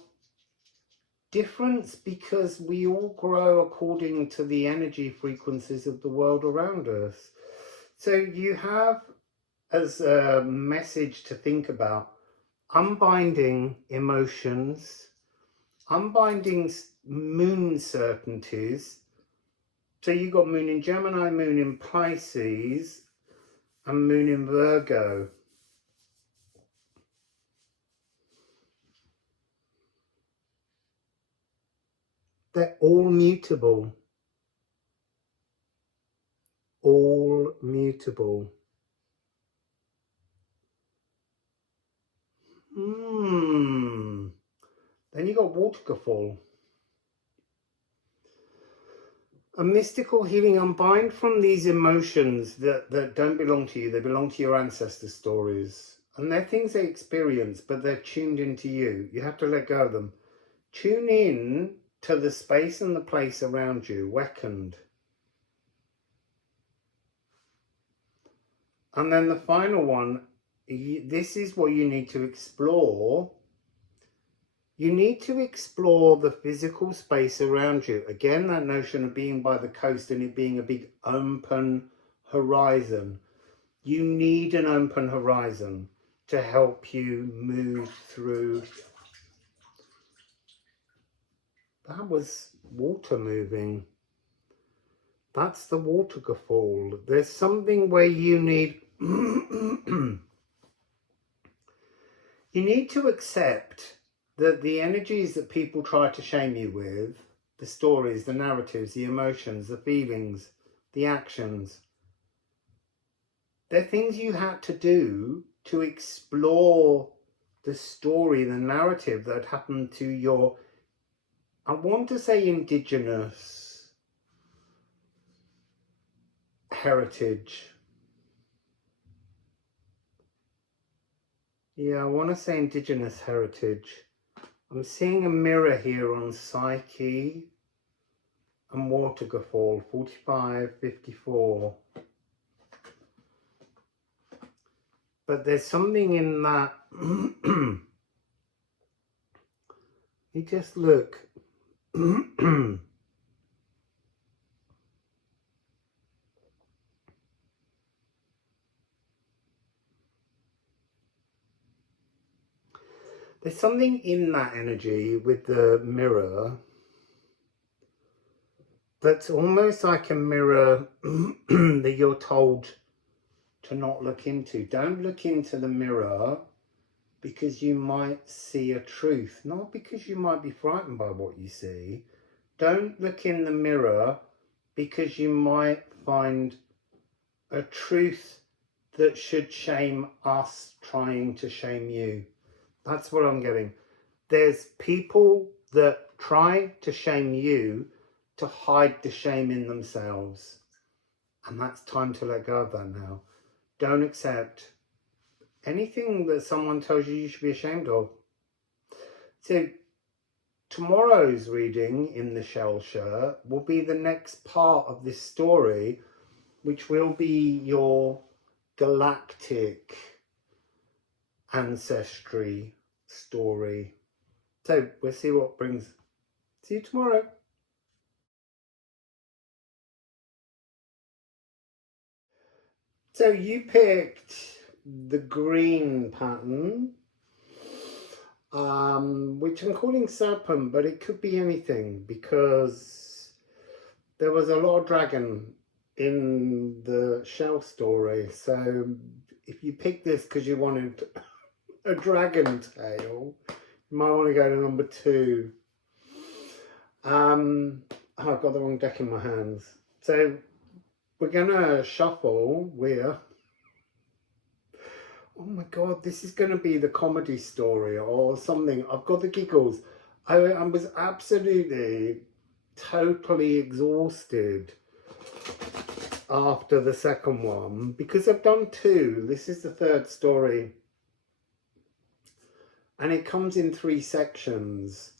difference, because we all grow according to the energy frequencies of the world around us. So you have as a message to think about unbinding emotions, unbinding moon certainties. So you got moon in Gemini, moon in Pisces, and moon in Virgo. They're all mutable. All mutable. Then you got waterfall. A mystical healing. Unbind from these emotions that don't belong to you. They belong to your ancestors' stories. And they're things they experience, but they're tuned into you. You have to let go of them. Tune in to the space and the place around you, weakened. And then the final one, this is what you need to explore. You need to explore the physical space around you. Again, that notion of being by the coast and it being a big open horizon. You need an open horizon to help you move through. That was water moving. That's the waterfall. There's something where you need you need to accept that the energies that people try to shame you with, the stories, the narratives, the emotions, the feelings, the actions, they're things you had to do to explore the story, the narrative that happened to your, I want to say, indigenous heritage. Yeah, I want to say indigenous heritage. I'm seeing a mirror here on Psyche and Waterfall, 45, 54. But there's something in that. You just look. There's something in that energy with the mirror that's almost like a mirror that you're told to not look into. Don't look into the mirror because you might see a truth, not because you might be frightened by what you see. Don't look in the mirror because you might find a truth that should shame us trying to shame you. That's what I'm getting. There's people that try to shame you to hide the shame in themselves. And that's time to let go of that now. Don't accept anything that someone tells you should be ashamed of. So tomorrow's reading in the shell shirt will be the next part of this story, which will be your galactic ancestry story. So we'll see what brings. See you tomorrow. So you picked the green pattern, which I'm calling Serpent, but it could be anything because there was a lot of dragon in the shell story. So if you picked this because you wanted a dragon tail, you might want to go to number 2. Oh, I've got the wrong deck in my hands. So we're gonna shuffle. Oh my god, this is gonna be the comedy story or something. I've got the giggles. I was absolutely totally exhausted after the second one because I've done 2. This is the third story. And it comes in 3 sections.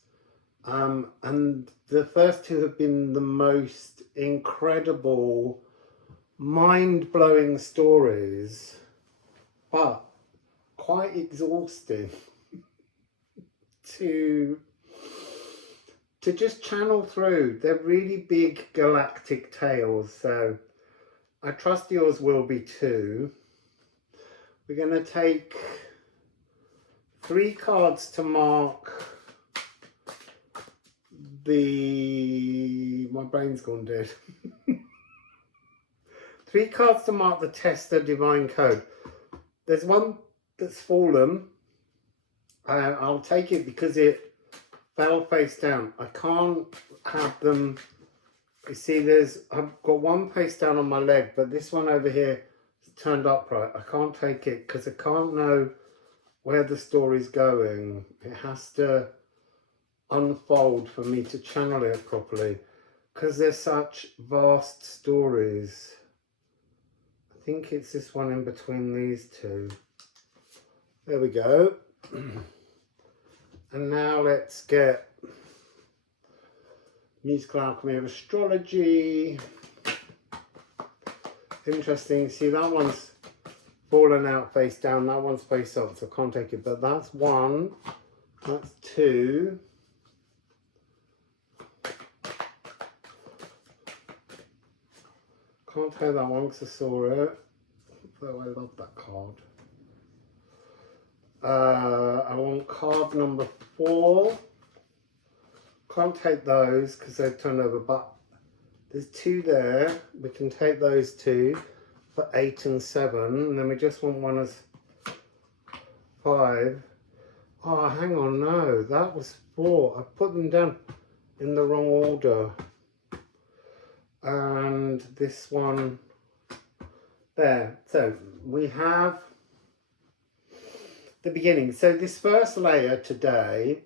And the first 2 have been the most incredible, mind-blowing stories, but quite exhausting to just channel through. They're really big galactic tales, so I trust yours will be too. We're going to take 3 cards to mark my brain's gone dead. 3 cards to mark the Tester Divine Code. There's one that's fallen. I'll take it because it fell face down. I can't have them. You see, I've got one face down on my leg, but this one over here is turned upright. I can't take it because I can't know where the story's going. It has to unfold for me to channel it properly because they're such vast stories. I think it's this one in between these 2. There we go. And now let's get Musical Alchemy of Astrology. Interesting. See, that one's fallen out face down. That one's face up, so I can't take it. But that's 1. That's 2. Can't take that one because I saw it. Though I love that card. I want card number 4. Can't take those because they've turned over, but there's 2 there. We can take those 2 for 8 and 7, and then we just want one as 5. Oh, hang on, no, that was 4. I put them down in the wrong order. And this one there. So we have the beginning. So this first layer today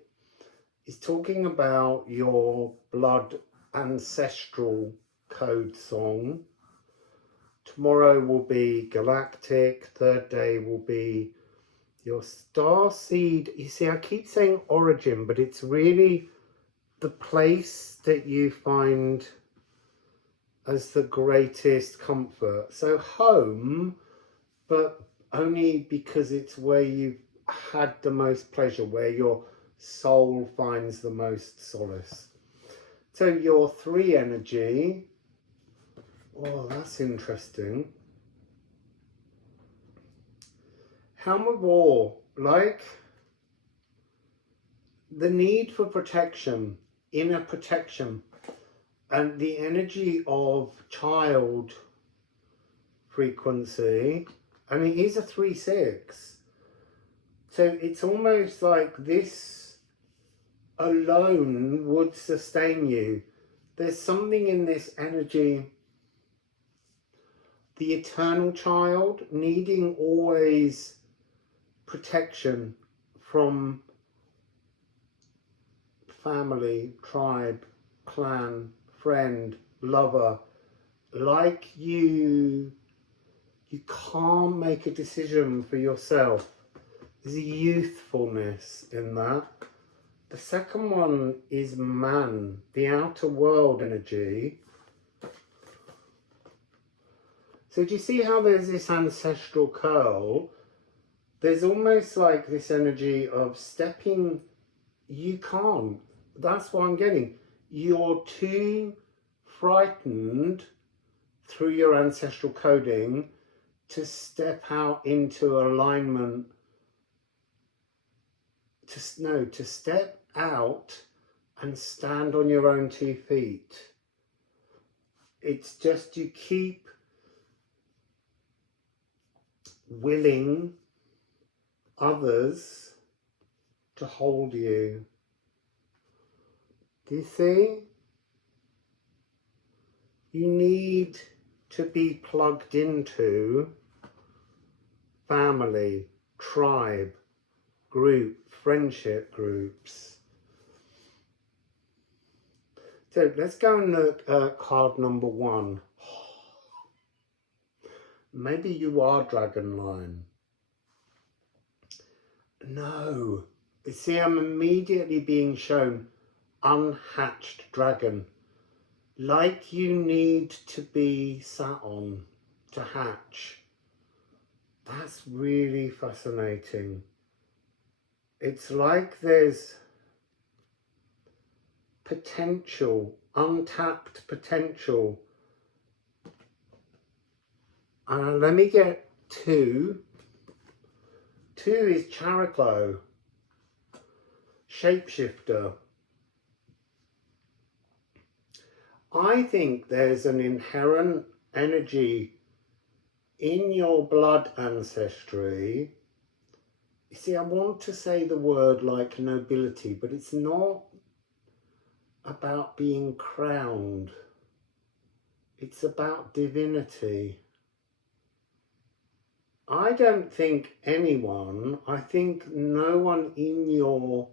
is talking about your blood ancestral code song. Tomorrow will be galactic. Third day will be your starseed. You see, I keep saying origin, but it's really the place that you find as the greatest comfort. So home, but only because it's where you've had the most pleasure, where your soul finds the most solace. So your 3 energy, oh, that's interesting. Helm of War, like the need for protection, inner protection, and the energy of child frequency, and it is a 3-6. So it's almost like this alone would sustain you. There's something in this energy, the eternal child needing always protection from family, tribe, clan, friend, lover. Like you can't make a decision for yourself. There's a youthfulness in that. The second one is man, the outer world energy. So do you see how there's this ancestral curl? There's almost like this energy of stepping. You can't. That's what I'm getting. You're too frightened through your ancestral coding to step out into alignment. To step out and stand on your own 2 feet. It's just you keep willing others to hold you. Do you see? You need to be plugged into family, tribe, group, friendship groups. So let's go and look at card number 1. Maybe you are dragon line. No. You see, I'm immediately being shown unhatched dragon. Like you need to be sat on to hatch. That's really fascinating. It's like there's potential, untapped potential. Let me get 2. 2 is Characlo, shapeshifter. I think there's an inherent energy in your blood ancestry. You see, I want to say the word like nobility, but it's not about being crowned. It's about divinity. I don't think I think no one in your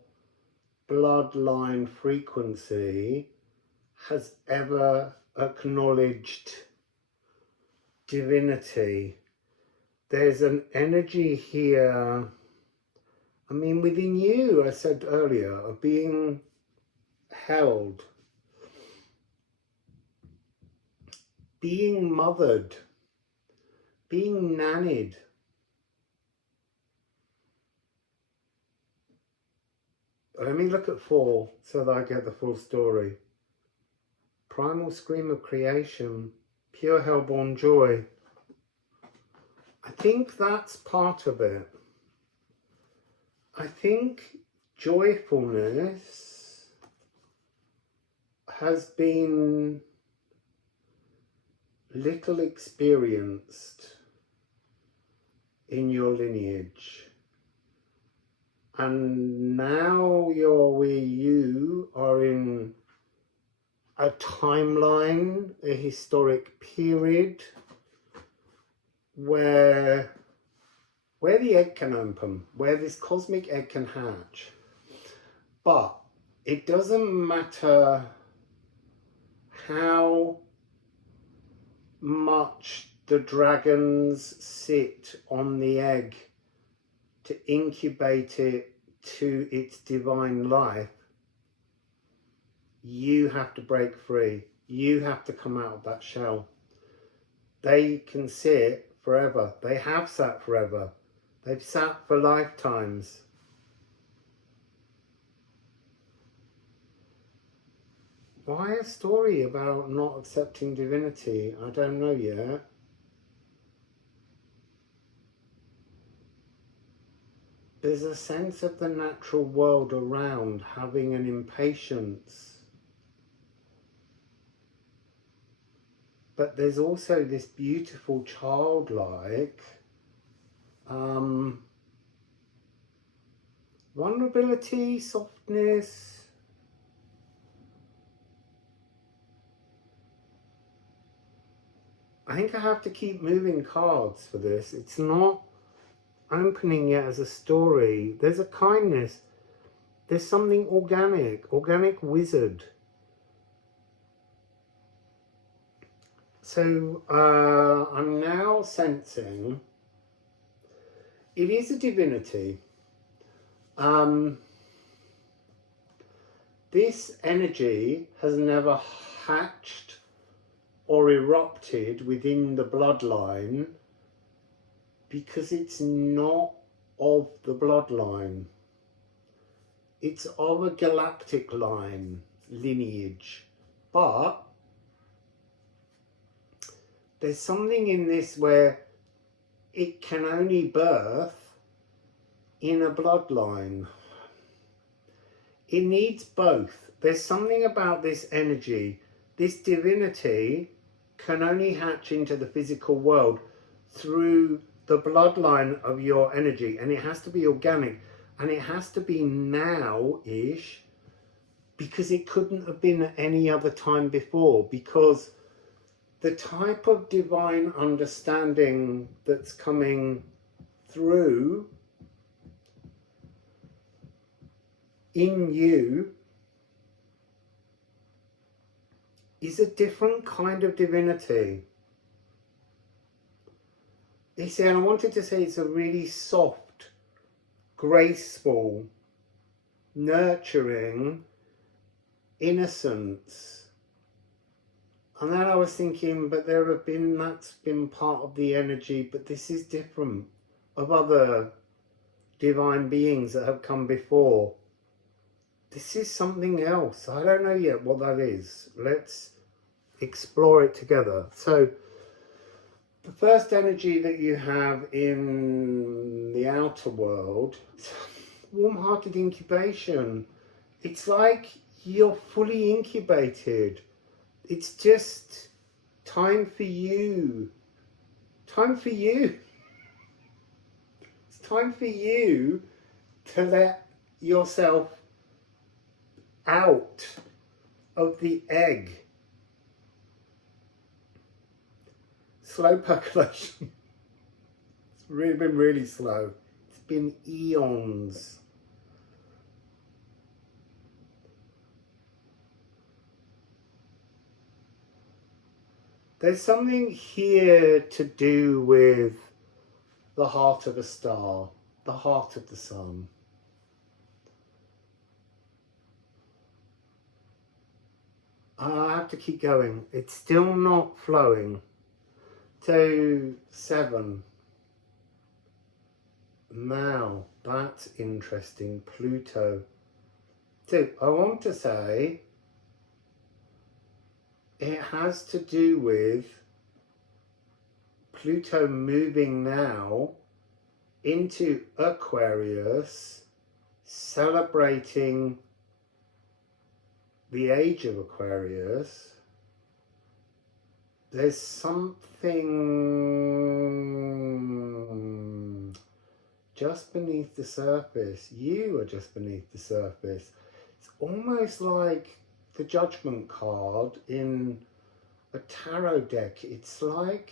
bloodline frequency has ever acknowledged divinity. There's an energy here, I mean, within you, I said earlier, of being held, being mothered, being nannied. Let me look at 4 so that I get the full story. Primal scream of creation, pure hellborn joy. I think that's part of it. I think joyfulness has been little experienced in your lineage. And now you are in a timeline, a historic period where where the egg can open, where this cosmic egg can hatch. But it doesn't matter how much the dragons sit on the egg to incubate it to its divine life. You have to break free. You have to come out of that shell. They can sit forever. They have sat forever. They've sat for lifetimes. Why a story about not accepting divinity? I don't know yet. There's a sense of the natural world around having an impatience. But there's also this beautiful childlike vulnerability, softness. I think I have to keep moving cards for this. It's not opening yet as a story. There's a kindness. There's something organic wizard. So I'm now sensing it is a divinity. This energy has never hatched or erupted within the bloodline because it's not of the bloodline. It's of a galactic line, lineage. But there's something in this where it can only birth in a bloodline. It needs both. There's something about this energy. This divinity can only hatch into the physical world through the bloodline of your energy, and it has to be organic, and it has to be now-ish, because it couldn't have been at any other time before, because the type of divine understanding that's coming through in you is a different kind of divinity. You see, and I wanted to say it's a really soft, graceful, nurturing innocence. And then I was thinking, but that's been part of the energy, but this is different of other divine beings that have come before. This is something else. I don't know yet what that is. Let's explore it together. So the first energy that you have in the outer world is warm-hearted incubation. It's like you're fully incubated. It's just time for you. Time for you. It's time for you to let yourself out of the egg. Slow percolation. It's been really slow. It's been eons. There's something here to do with the heart of a star, the heart of the sun. I have to keep going. It's still not flowing. So 7. Now, that's interesting. Pluto. So I want to say it has to do with Pluto moving now into Aquarius, celebrating the age of Aquarius. There's something just beneath the surface. You are just beneath the surface. It's almost like the Judgment card in a tarot deck. It's like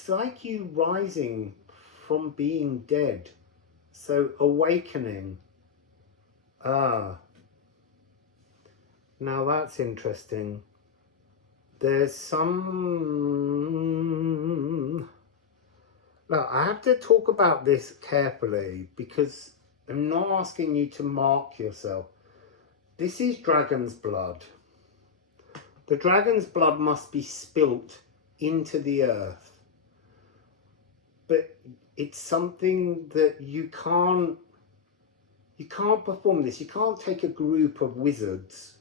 it's like you rising from being dead. So awakening. Ah. Now that's interesting. There's some... Now, I have to talk about this carefully because I'm not asking you to mark yourself. This is dragon's blood. The dragon's blood must be spilt into the earth. But it's something that you can't perform this. You can't take a group of wizards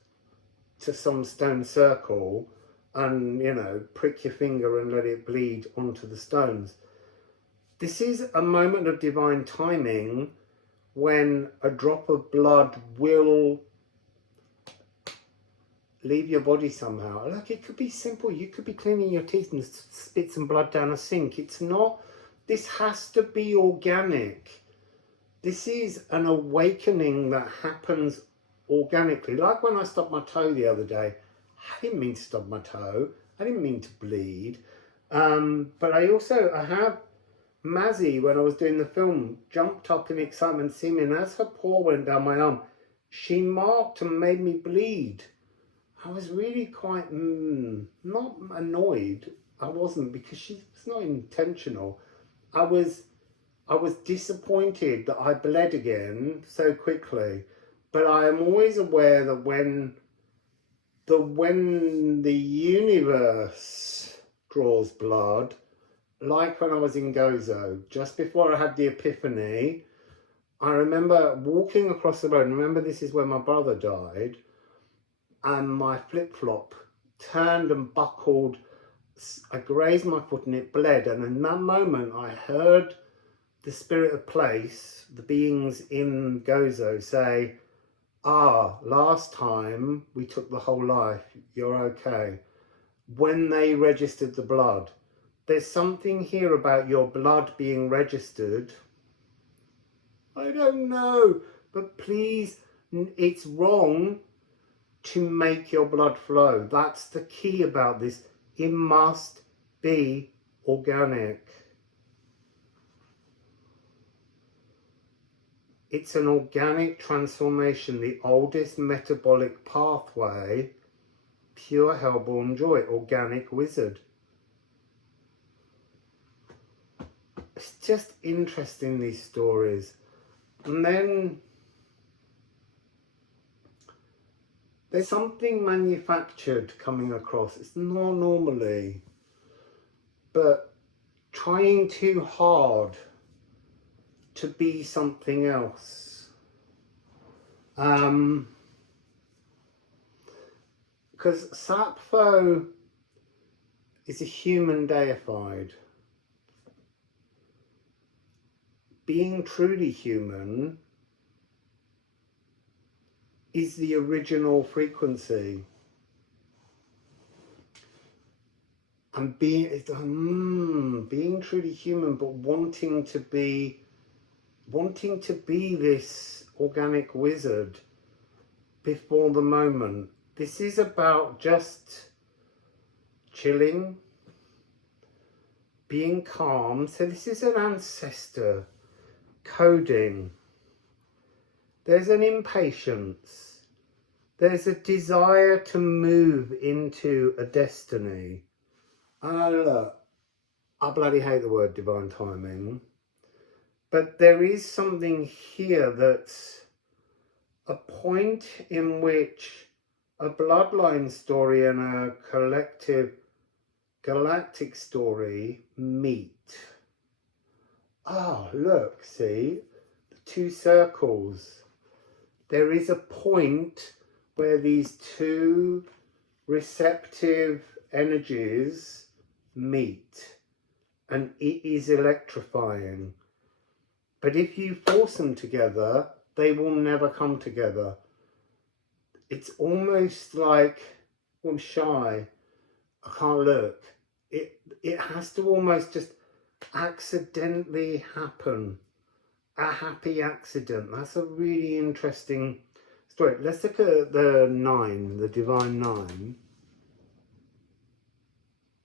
to some stone circle and, you know, prick your finger and let it bleed onto the stones. This is a moment of divine timing when a drop of blood will leave your body somehow. Like, it could be simple. You could be cleaning your teeth and spit some blood down a sink. It's not, this has to be organic. This is an awakening that happens organically. Like when I stubbed my toe the other day. I didn't mean to stub my toe. I didn't mean to bleed. But I have Mazzy, when I was doing the film, jumped up in excitement to see me, and as her paw went down my arm, she marked and made me bleed. I was really quite, not annoyed. I wasn't, because it's not intentional. I was disappointed that I bled again so quickly. But I am always aware that when the universe draws blood, like when I was in Gozo, just before I had the epiphany, I remember walking across the road. Remember, this is where my brother died, and my flip-flop turned and buckled. I grazed my foot and it bled, and in that moment I heard the spirit of place, the beings in Gozo, say, last time we took the whole life, you're okay. When they registered the blood. There's something here about your blood being registered. I don't know, but please, it's wrong to make your blood flow. That's the key about this. It must be organic. It's an organic transformation, the oldest metabolic pathway, pure hellborn joy, organic wizard. It's just interesting, these stories. And then there's something manufactured coming across. It's not normally, but trying too hard to be something else. Because Sappho is a human deified. Being truly human is the original frequency. And being truly human, but wanting to be this organic wizard before the moment. This is about just chilling, being calm. So this is an ancestor coding. There's an impatience. There's a desire to move into a destiny. Look, I bloody hate the word divine timing. But there is something here that's a point in which a bloodline story and a collective galactic story meet. Look, see? The two circles. There is a point where these two receptive energies meet, and it is electrifying. But if you force them together, they will never come together. It's almost like, I'm shy, I can't look. It has to almost just accidentally happen. A happy accident. That's a really interesting story. Let's look at the 9, the divine 9.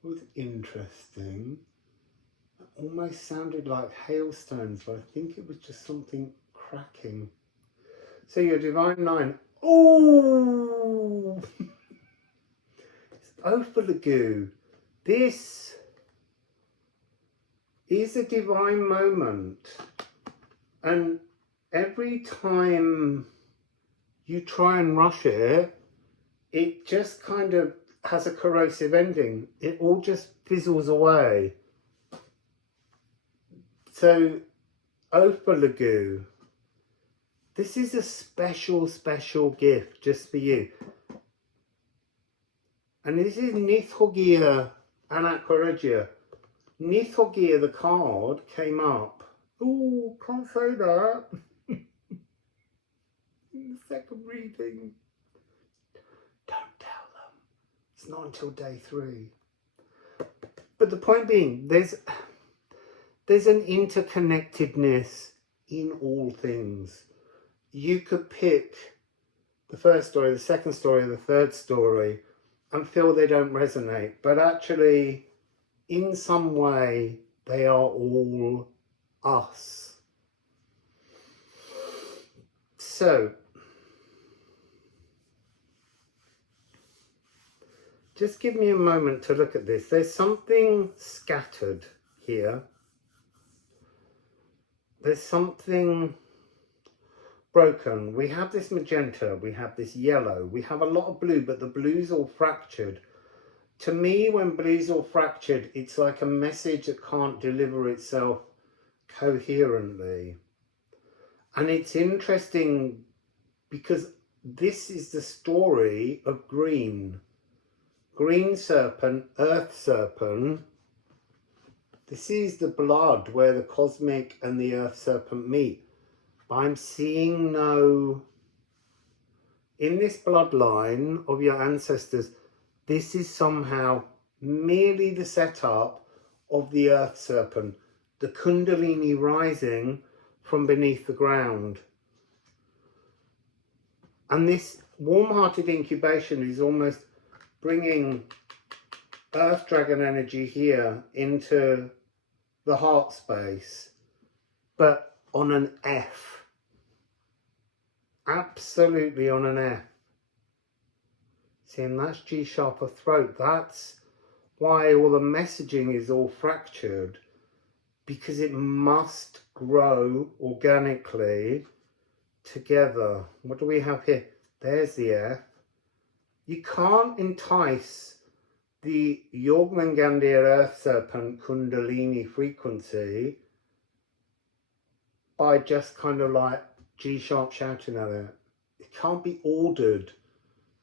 It was interesting. almost sounded like hailstones, but I think it was just something cracking. So your Divine 9. Oh! It's Ophalagoo. This is a divine moment. And every time you try and rush it, it just kind of has a corrosive ending. It all just fizzles away. So, Ophalagoo, this is a special, special gift just for you. And this is Nikola Ana Bell. Nikola, the card, came up. Ooh, can't say that. In the second reading. Don't tell them. It's not until day 3. But the point being, there's an interconnectedness in all things. You could pick the first story, the second story, the third story, and feel they don't resonate. But actually, in some way, they are all us. So, just give me a moment to look at this. There's something scattered here. There's something broken. We have this magenta, we have this yellow, we have a lot of blue, but the blue's all fractured. To me, when blue's all fractured, it's like a message that can't deliver itself coherently. And it's interesting because this is the story of green. Green serpent, earth serpent. This is the blood where the cosmic and the earth serpent meet. But I'm seeing no... In this bloodline of your ancestors, this is somehow merely the setup of the earth serpent, the kundalini rising from beneath the ground. And this warm-hearted incubation is almost bringing earth dragon energy here into the heart space, but on an F. Absolutely on an F. See, and that's G sharp of throat. That's why all the messaging is all fractured, because it must grow organically together. What do we have here? There's the F. You can't entice the Yogmangandir Earth Serpent Kundalini frequency by just kind of like G sharp shouting at it. It can't be ordered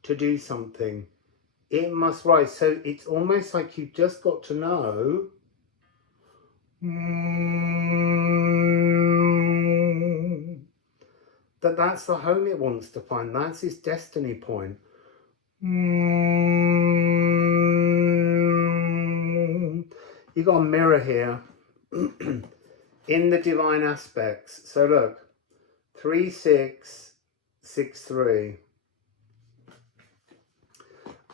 to do something. It must rise. So it's almost like you've just got to know that that's the home it wants to find. That's its destiny point. You got a mirror here in the divine aspects. So look, 3, 6, 6, 3.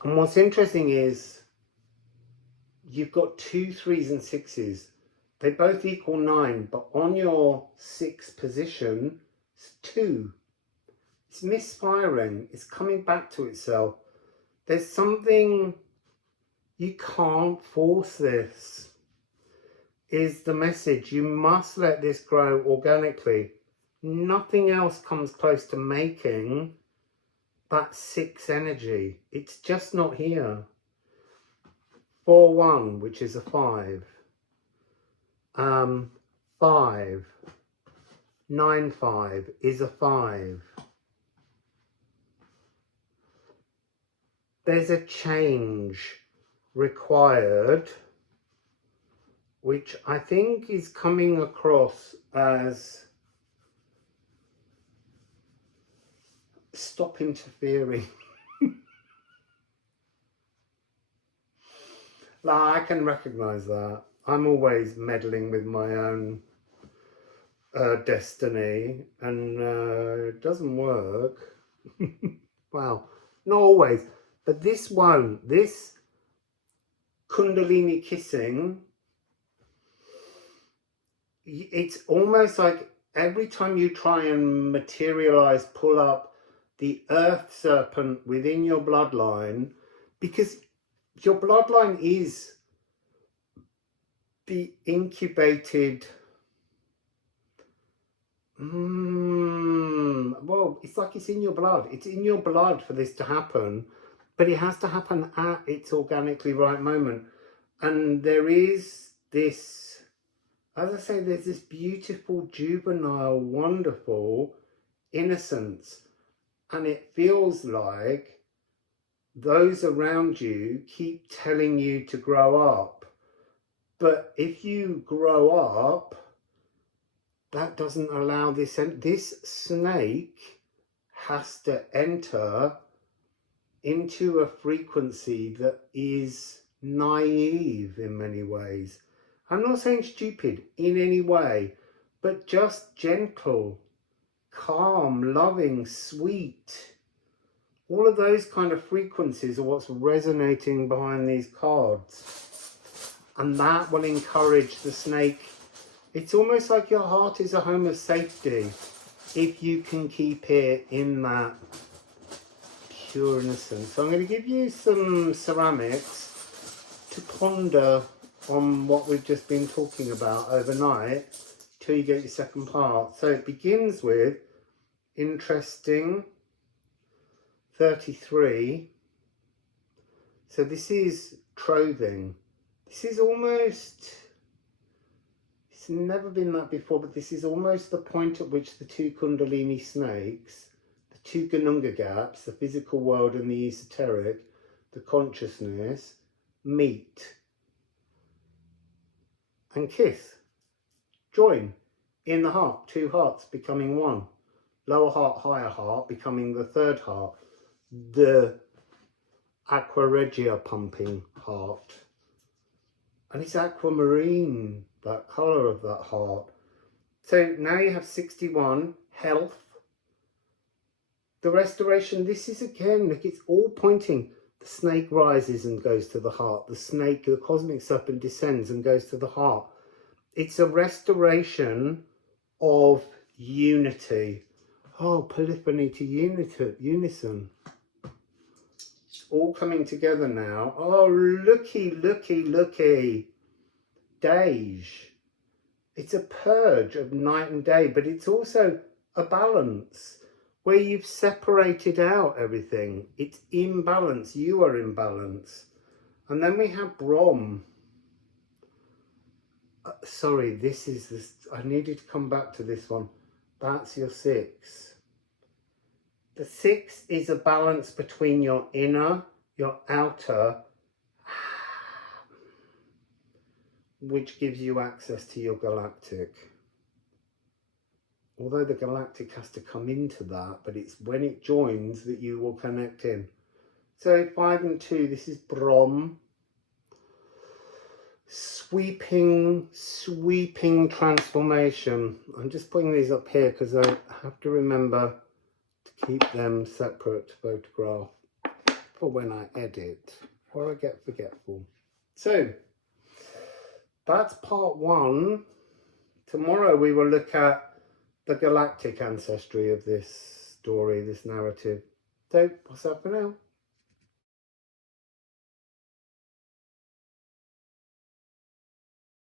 And what's interesting is you've got 2 3s and 6s. They both equal 9, but on your 6th position, it's 2. It's misfiring. It's coming back to itself. There's something, you can't force this, is the message. You must let this grow organically. Nothing else comes close to making that 6 energy. It's just not here. 4, 1, which is a 5. 5, 9, 5 is a 5. There's a change required, which I think is coming across as stop interfering. Like, I can recognize that. I'm always meddling with my own destiny, and it doesn't work. Well, not always, but this won't. This Kundalini kissing it's almost like every time you try and materialize, pull up the earth serpent within your bloodline, because your bloodline is the incubated, well, it's like it's in your blood. It's in your blood for this to happen, but it has to happen at its organically right moment. And there is this, as I say, there's this beautiful, juvenile, wonderful innocence. And it feels like those around you keep telling you to grow up. But if you grow up, that doesn't allow this. This snake has to enter into a frequency that is naive in many ways. I'm not saying stupid in any way, but just gentle, calm, loving, sweet. All of those kind of frequencies are what's resonating behind these cards. And that will encourage the snake. It's almost like your heart is a home of safety if you can keep it in that pure innocence. So I'm going to give you some ceramics to ponder on what we've just been talking about overnight till you get your second part. So it begins with interesting 33. So this is trothing. This is almost, it's never been that before, but this is almost the point at which the two Kundalini snakes, the two Ganunga gaps, the physical world and the esoteric, the consciousness, meet and kiss, join in the heart, two hearts becoming one, lower heart, higher heart becoming the third heart, the aqua regia pumping heart. And it's aquamarine, that colour of that heart. So now you have 61, health. The restoration, this is again, look, it's all pointing. The snake rises and goes to the heart. The snake, the cosmic serpent descends and goes to the heart. It's a restoration of unity. Oh, polyphony to unison. All coming together now. Oh, looky, looky, looky. Dej. It's a purge of night and day, but it's also a balance where you've separated out everything. It's in balance. You are in balance. And then we have Brahm. Sorry, this is this. I needed to come back to this one. That's your 6. The 6 is a balance between your inner, your outer, which gives you access to your galactic. Although the galactic has to come into that, but it's when it joins that you will connect in. So 5 and 2, this is Brahm. Sweeping transformation. I'm just putting these up here because I have to remember to keep them separate to photograph for when I edit or I get forgetful. So that's part 1. Tomorrow we will look at the galactic ancestry of this story, this narrative. So what's up for now?